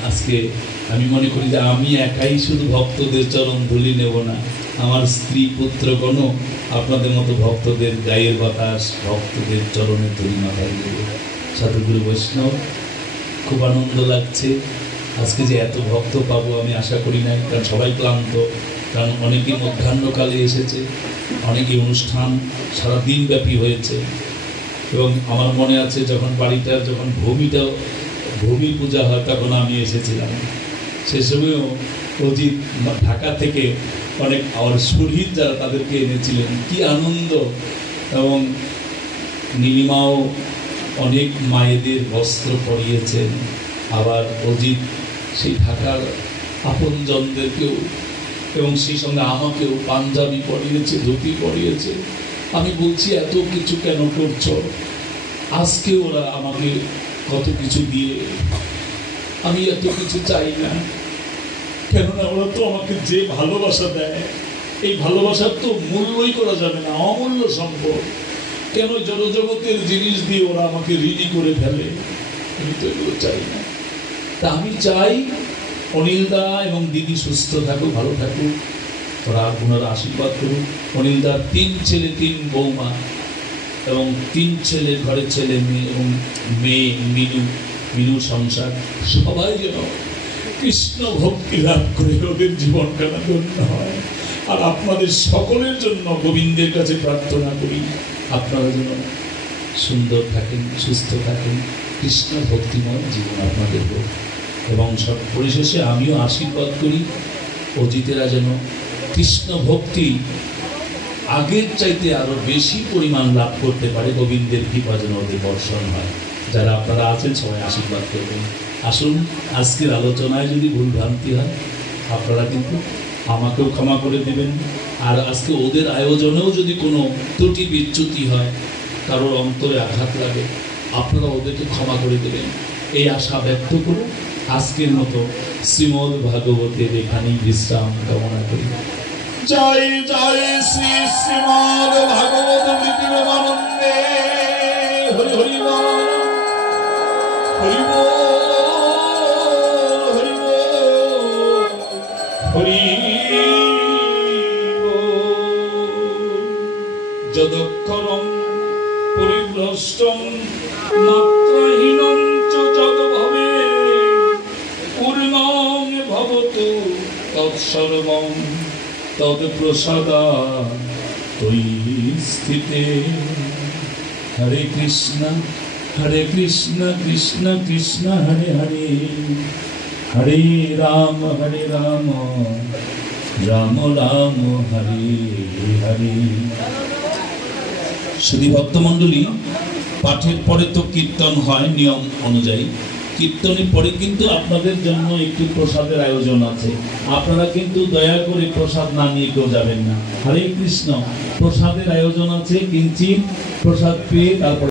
আজকে আমি মনে করি যে আমি একাই শুধু ভক্তদের চরণ ধুলি নেব না, আমার স্ত্রী পুত্রগণও আপনাদের মতো ভক্তদের গায়ের বাতাস, ভক্তদের চরণের ধুলি মাথায় দেবে। সাধুগুরু বৈষ্ণব, খুব আনন্দ লাগছে। আজকে যে এত ভক্ত পাবো আমি আশা করি নাই, কারণ সবাই ক্লান্ত। কারণ অনেকেই মধ্যাহ্নকালে এসেছে, অনেকে অনুষ্ঠান সারাদিন ব্যাপী হয়েছে। এবং আমার মনে আছে যখন বাড়িটার যখন ভূমি পূজা হয় তখন আমি এসেছিলাম। সে সময়ও অজিত ঢাকা থেকে অনেক আমার শহীদ যারা তাদেরকে এনেছিলেন, কি আনন্দ। এবং নীলিমাও অনেক মায়েদের বস্ত্র পরিয়েছেন। আবার অজিত সেই ঢাকার আপনজনদেরকেও এবং সেই সঙ্গে আমাকেও পাঞ্জাবি পরিয়েছে, ধুতি পরিয়েছে। আমি বলছি এত কিছু কেন করছো? আজকে ওরা আমাকে কত কিছু দিয়ে, আমি এত কিছু চাই না। কেননা ওরা তো আমাকে যে ভালোবাসা দেয়, এই ভালোবাসার তো মূল্যই করা যাবে না, অমূল্য সম্পদ। কেন জড়জগতের জিনিস দিয়ে ওরা আমাকে ঋণী করে ফেলে? আমি তো এগুলো চাই না। তা আমি চাই অনিলদা এবং দিদি সুস্থ থাকুক, ভালো থাকুক। ওরা ওনারা আশীর্বাদ করুক। অনিলদার 3 ছেলে 3 বৌমা এবং 3 ছেলের ঘরে ছেলে মেয়ে এবং মেয়ে মিনু সংসার, সবাই যেন কৃষ্ণ ভক্তি লাভ করে ওদের জীবনখানা ধন্য হয়। আর আপনাদের সকলের জন্য গোবিন্দের কাছে প্রার্থনা করি, আপনারা যেন সুন্দর থাকেন, সুস্থ থাকেন, কৃষ্ণ ভক্তিময় জীবন আপনাদের হোক। এবং সব পরিশেষে আমিও আশীর্বাদ করি অজিতেরা যেন কৃষ্ণ ভক্তি আগের চাইতে আরো বেশি পরিমাণ লাভ করতে পারে। গোবিন্দের কৃপা যেন ওদের বর্ষণ হয়। যারা আপনারা আছেন সবাই আশীর্বাদ করবেন। আসুন, আজকের আলোচনায় যদি ভুল ভ্রান্তি হয় আপনারা কিন্তু আমাকেও ক্ষমা করে দেবেন। আর আজকে ওদের আয়োজনেও যদি কোনো ত্রুটি বিচ্যুতি হয়, কারোর অন্তরে আঘাত লাগে, আপনারা ওদেরকে ক্ষমা করে দেবেন, এই আশা ব্যক্ত করে আজকের মতো শ্রীমদ্ ভাগবতের এখানেই বিশ্রাম কামনা করি। জয় জয় শ্রী শ্রীমদ ভাগবত প্রীতিরমানন্দে হরি হরি বল হরি বল হরি বল হরি যদক্ষরম পরিভ্রষ্টং মাত্রাহীনং চ যদ্ভবে পূর্ণং ভবতু তৎসর্বং তৎপ্রসাদাৎ ত্বয়ি স্থিতে। হরে কৃষ্ণ কৃষ্ণ কৃষ্ণ হরে হরে হরে রাম রাম রাম হরে হরে। শুধু ভক্তমণ্ডলী, পাঠের পরে তো কীর্তন হয় নিয়ম অনুযায়ী। কীর্তনের পরে কিন্তু আপনাদের জন্য একটু প্রসাদের আয়োজন আছে। আপনারা কিন্তু দয়া করে প্রসাদ না নিয়ে কেউ যাবেন না। হরে কৃষ্ণ, প্রসাদের আয়োজন আছে, কিঞ্চিত প্রসাদ পেয়ে তারপর